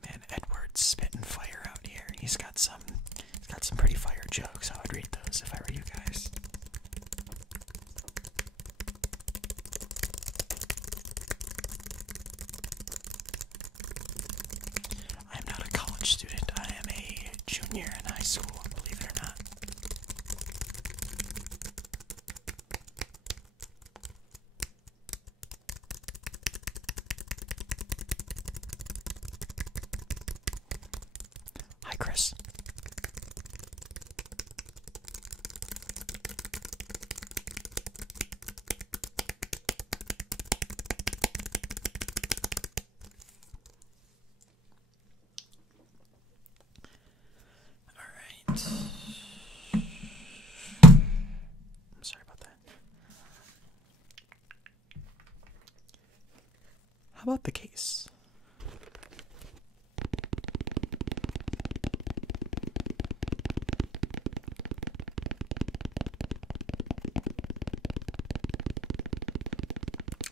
Man, Edward's spitting fire out here. He's got some pretty fire jokes. I would read those if I were you guys. freshman year in high school, believe it or not. Hi, Chris. Alright. I'm sorry about that. How about the case?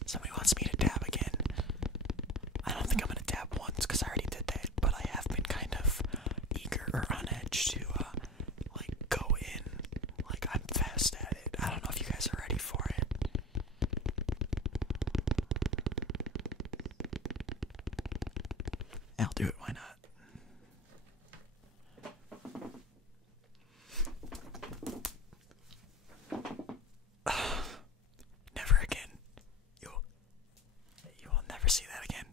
Somebody wants me to dab again. I don't think I'm gonna dab once because I already did that, but I have been kind of eager or on edge to like go in. Like I'm fast at it. I don't know if you guys are ready for it. I'll do it, why not? Never again. You will never see that again.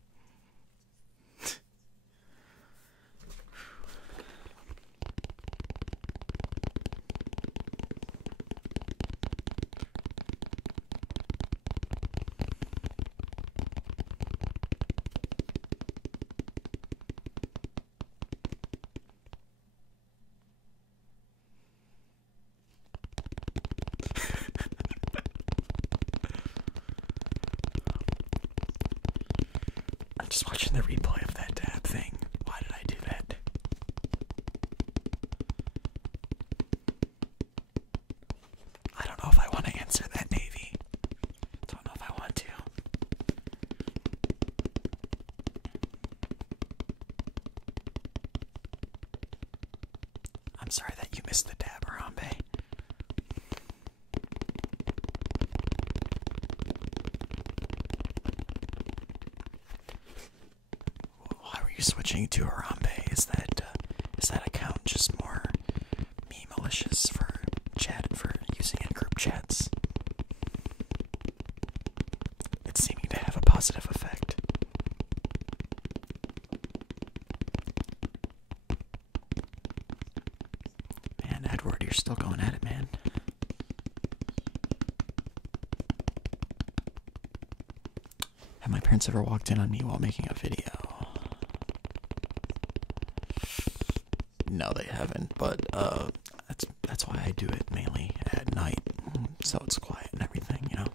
I'm just watching the replay of that dab thing. Why did I do that? I don't know if I want to answer that, Navy. Don't know if I want to. I'm sorry that you missed the dab, Ramble. Why were you switching to Harambe? Is that account just more me malicious for using in group chats? It's seeming to have a positive effect. Man, Edward, you're still going at it, man. Have my parents ever walked in on me while making a video? No, they haven't, but that's why I do it mainly at night, so it's quiet and everything, you know.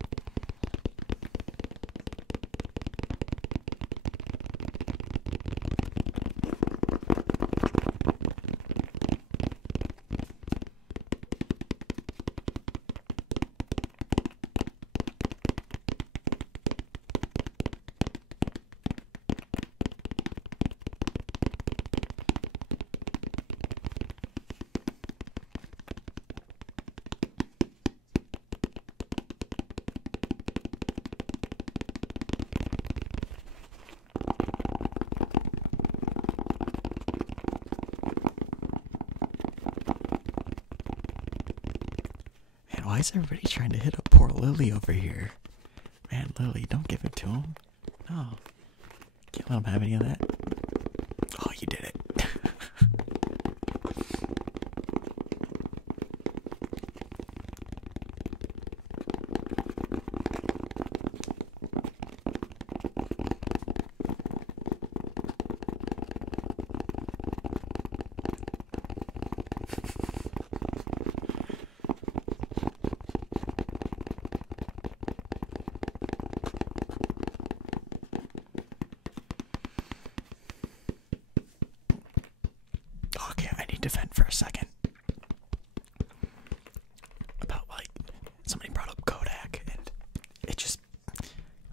Why is everybody trying to hit up poor Lily over here? Man, Lily, don't give it to him. No. Can't let him have any of that. Oh, you did it. To vent for a second about like somebody brought up Kodak, and it just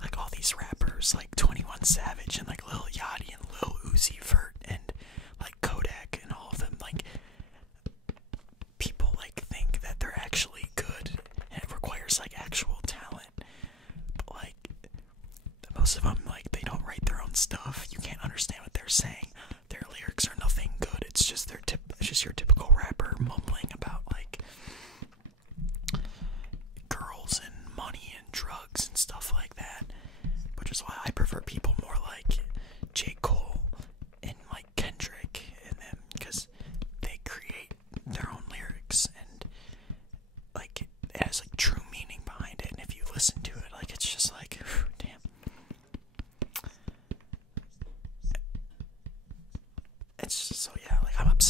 like all these rappers like 21 Savage and like Lil Yachty and Lil Uzi Vert and like Kodak and all of them, like people like think that they're actually good and it requires like actual talent, but like most of them, like they don't write their own stuff. You can't understand what they're saying. Their lyrics are nothing good. It's just your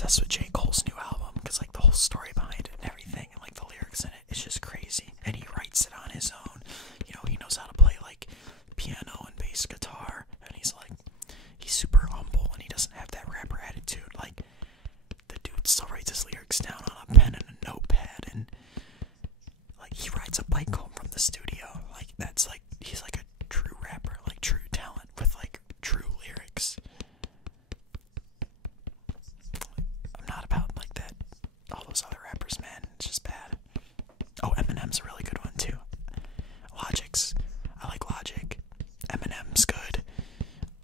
obsessed with J. Cole's new album because like the whole story behind it and everything, and like the lyrics in it, it's just crazy. And he writes it on his own. You know, he knows how to play like piano and bass guitar, and he's super humble, and he doesn't have that rapper attitude. Like, the dude still writes his lyrics down on a pen and a notepad, and like he rides a bike home from the studio. Like, that's like, he's like a true rapper, like true talent with like true lyrics. I'm not about like that. All those other rappers, man, it's just bad. Oh, Eminem's a really good one too. I like Logic. Eminem's good.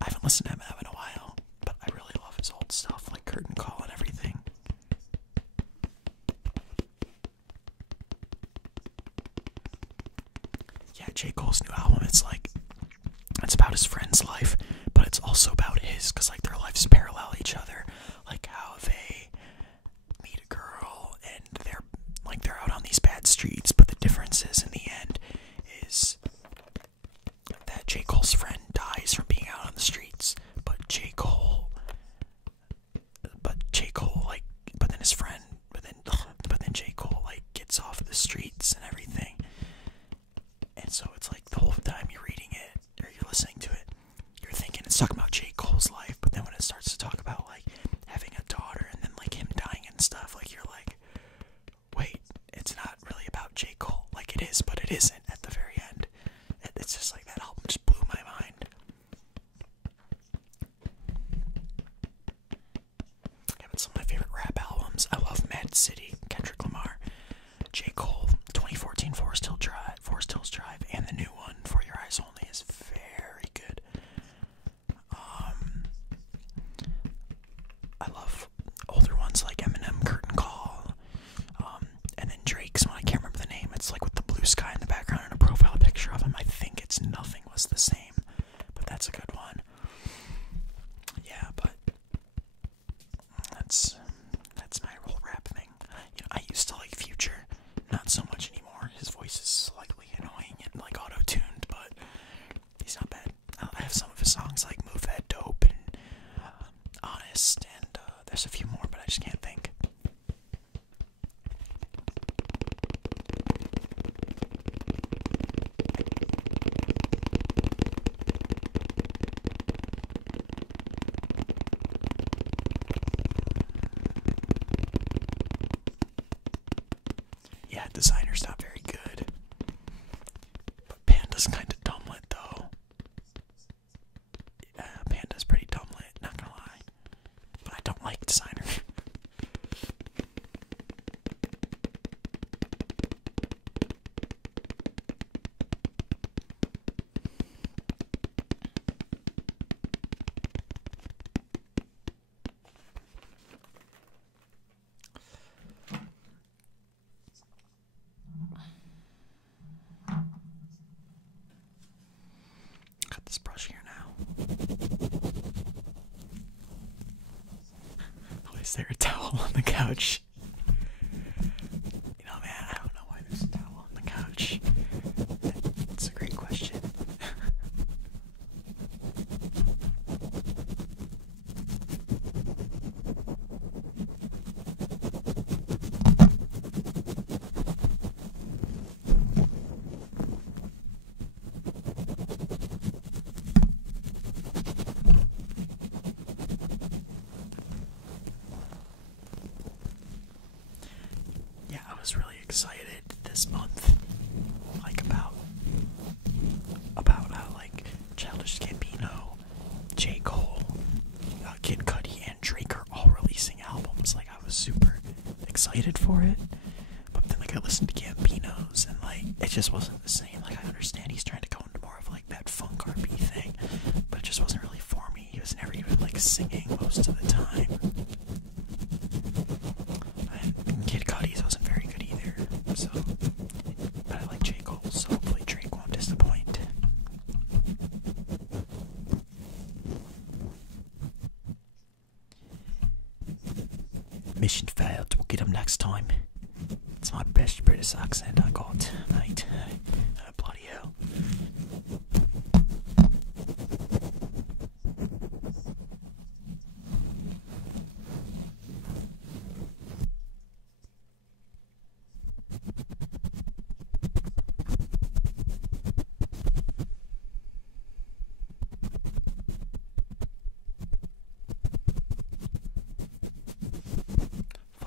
I haven't listened to Eminem in a while, but I really love his old stuff, like Curtain Call and everything. Yeah, J. Cole's new album, it's about his friend's life, but it's also about his, because like their lives parallel each other. Like how they meet a girl and they're out on these bad streets, but the difference is in the end is that J. Cole's friend dies from being out on the streets, but then J. Cole like gets off the streets and everything. And so it's like the whole time you're reading it or you're listening to it, you're thinking it's talking about J. Cole's life, but then when it starts to talk about like having a daughter and then like him dying and stuff, like you're like, wait, it's not really about J. Cole. Like it is, but it isn't at the very end. It's just like that album just blew my mind. Yeah, but some of my favorite rap albums, I love Mad City, Kendrick Lamar, J. Cole, 2014 Forest Hills Drive, and the new one, For Your Eyes Only, is very good. I love older ones like Eminem, Curtain Call, and then Drake's one, I can't remember the name, it's like with the blue sky in the background and a profile picture of him. I think it's Nothing Was the Same, but that's a good one. Yeah, but that's my whole rap thing. You know, I used to like Future, not so much anymore. His voice is slightly annoying and like auto-tuned, but he's not bad. I have some of his songs like Move That Dope and Honest, and there's a few more, but I just can't think. Yeah, Designer's not very good, but Panda's kind of dumb lit though. Yeah, Panda's pretty dumb lit, not gonna lie, but I don't like Designer. Got this brush here now. Oh, is there a towel on the couch? You know, man, I don't know why there's a towel on the couch. It's a great question. Yeah, I was really excited this month, like about how like Childish Gambino, J. Cole, Kid Cudi, and Drake are all releasing albums. Like I was super excited for it, but then like I listened to Gambino's and like it just wasn't the same. Like I understand he's trying to go into more of like that funk R&B thing, but it just wasn't really for me. He was never even like singing most of the time. And Kid Cudi's wasn't very good either, so, but I like J. Cole, so hopefully Drake won't disappoint. Mission failed, we'll get him next time. It's my best British accent I got, mate. Bloody hell.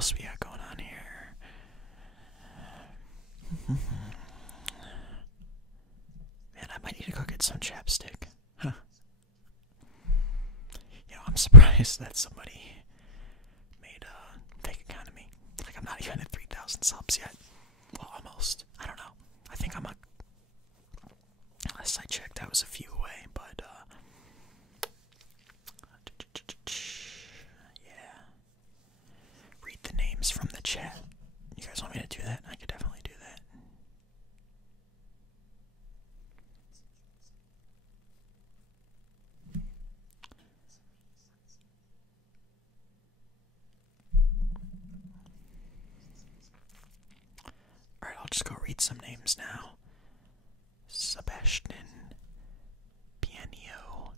else we got going on here? Man, I might need to go get some chapstick. Huh. I'm surprised that somebody made a fake account of me. Like, I'm not even at 3,000 subs yet. Well, almost. I don't know. I think I'm last I checked, I was a few away, but, yeah. Read the names from the chat. You guys want me to do that? I could definitely do that. Alright, I'll just go read some names now. Sebastian, Pianio,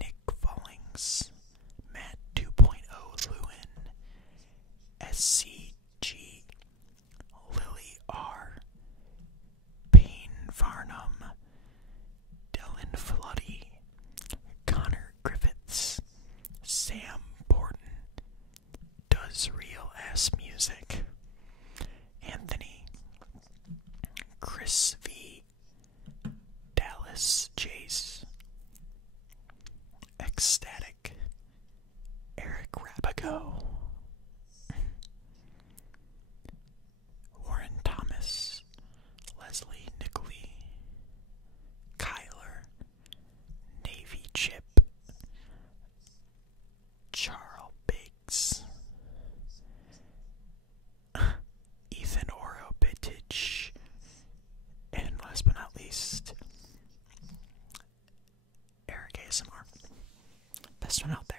Nick Fallings, Matt 2.0 Lewin, SCG, Lily R, Payne Farnham, Dylan Floody, Connor Griffiths, Sam Borden, Does Real Ass Music, Anthony, Chris V, Dallas Jace, Ecstatic, Eric Rabigo, Warren Thomas, Leslie Nickley, Kyler, Navy Chip, Charles Biggs, Ethan Oro Bittich, and last but not least, Eric ASMR. Best one out there.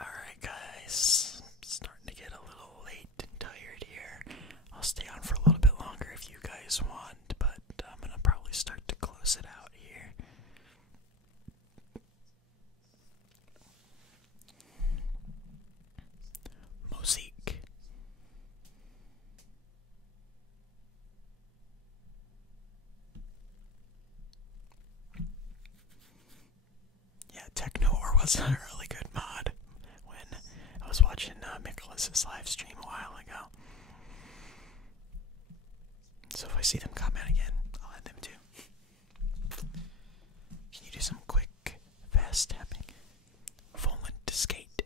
Alright guys, starting to get a little late and tired here. I'll stay on for a little bit longer if you guys want, but I'm gonna probably start to close it out here. Musique. Yeah, Technoor was a really good mod when I was watching Nicholas's live stream a while ago. So if I see them comment again, I'll add them too. Can you do some quick, fast tapping? Volant to skate.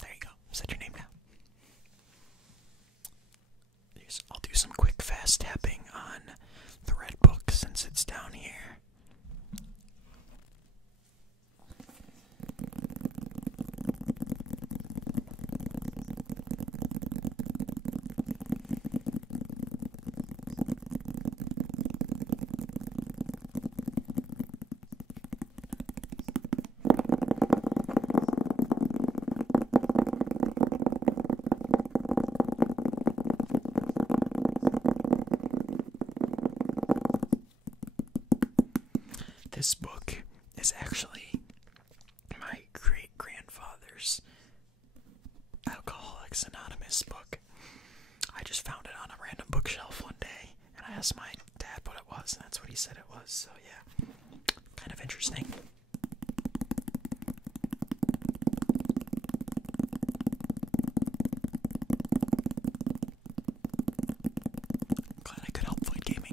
There you go. Is that your name now? I'll do some quick, fast tapping on the red book since it's down here. This book is actually my great-grandfather's Alcoholics Anonymous book. I just found it on a random bookshelf one day, and I asked my dad what it was, and that's what he said it was, so yeah, kind of interesting. Glad I could help Void Gaming.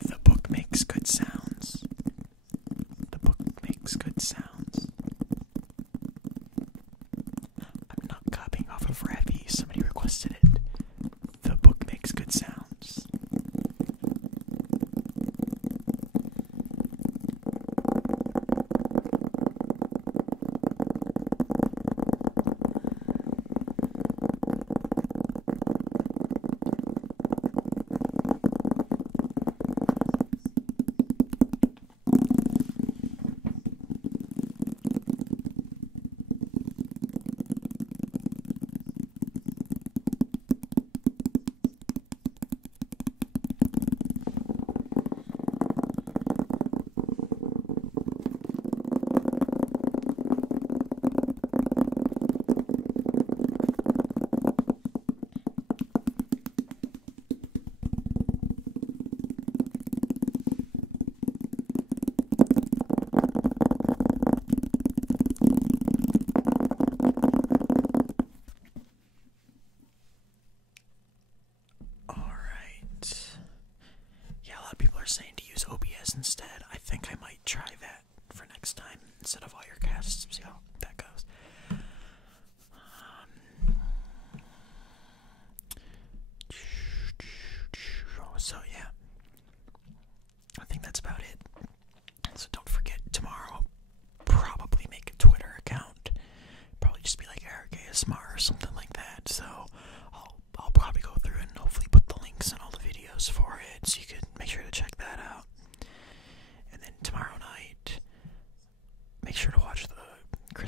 The book makes good sounds. The book makes good sounds. I'm not copying off of Rappy. Somebody requested it. The book makes good sounds.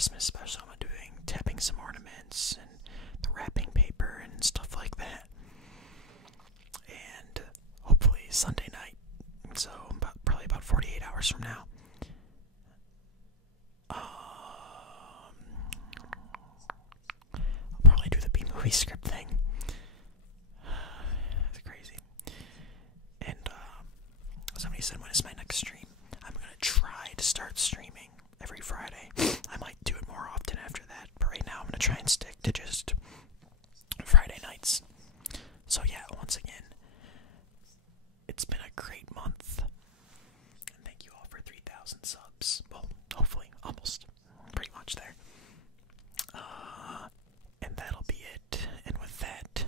Christmas special, I'm doing tapping some ornaments and the wrapping paper and stuff like that. And hopefully Sunday night, so probably about 48 hours from now, I'll probably do the B-movie script thing. It's crazy. And somebody said, when is my next stream? I'm gonna try to start streaming every Friday. I might do it more often after that, but right now I'm gonna try and stick to just Friday nights. So yeah, once again, it's been a great month, and thank you all for 3,000 subs. Well, hopefully, almost, pretty much there. And that'll be it. And with that,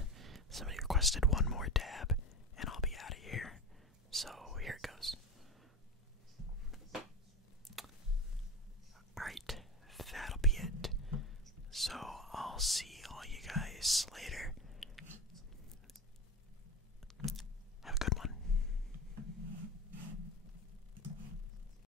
somebody requested one more dab, and I'll be out of here. So here it goes. Alright, that'll be it. So I'll see all you guys later.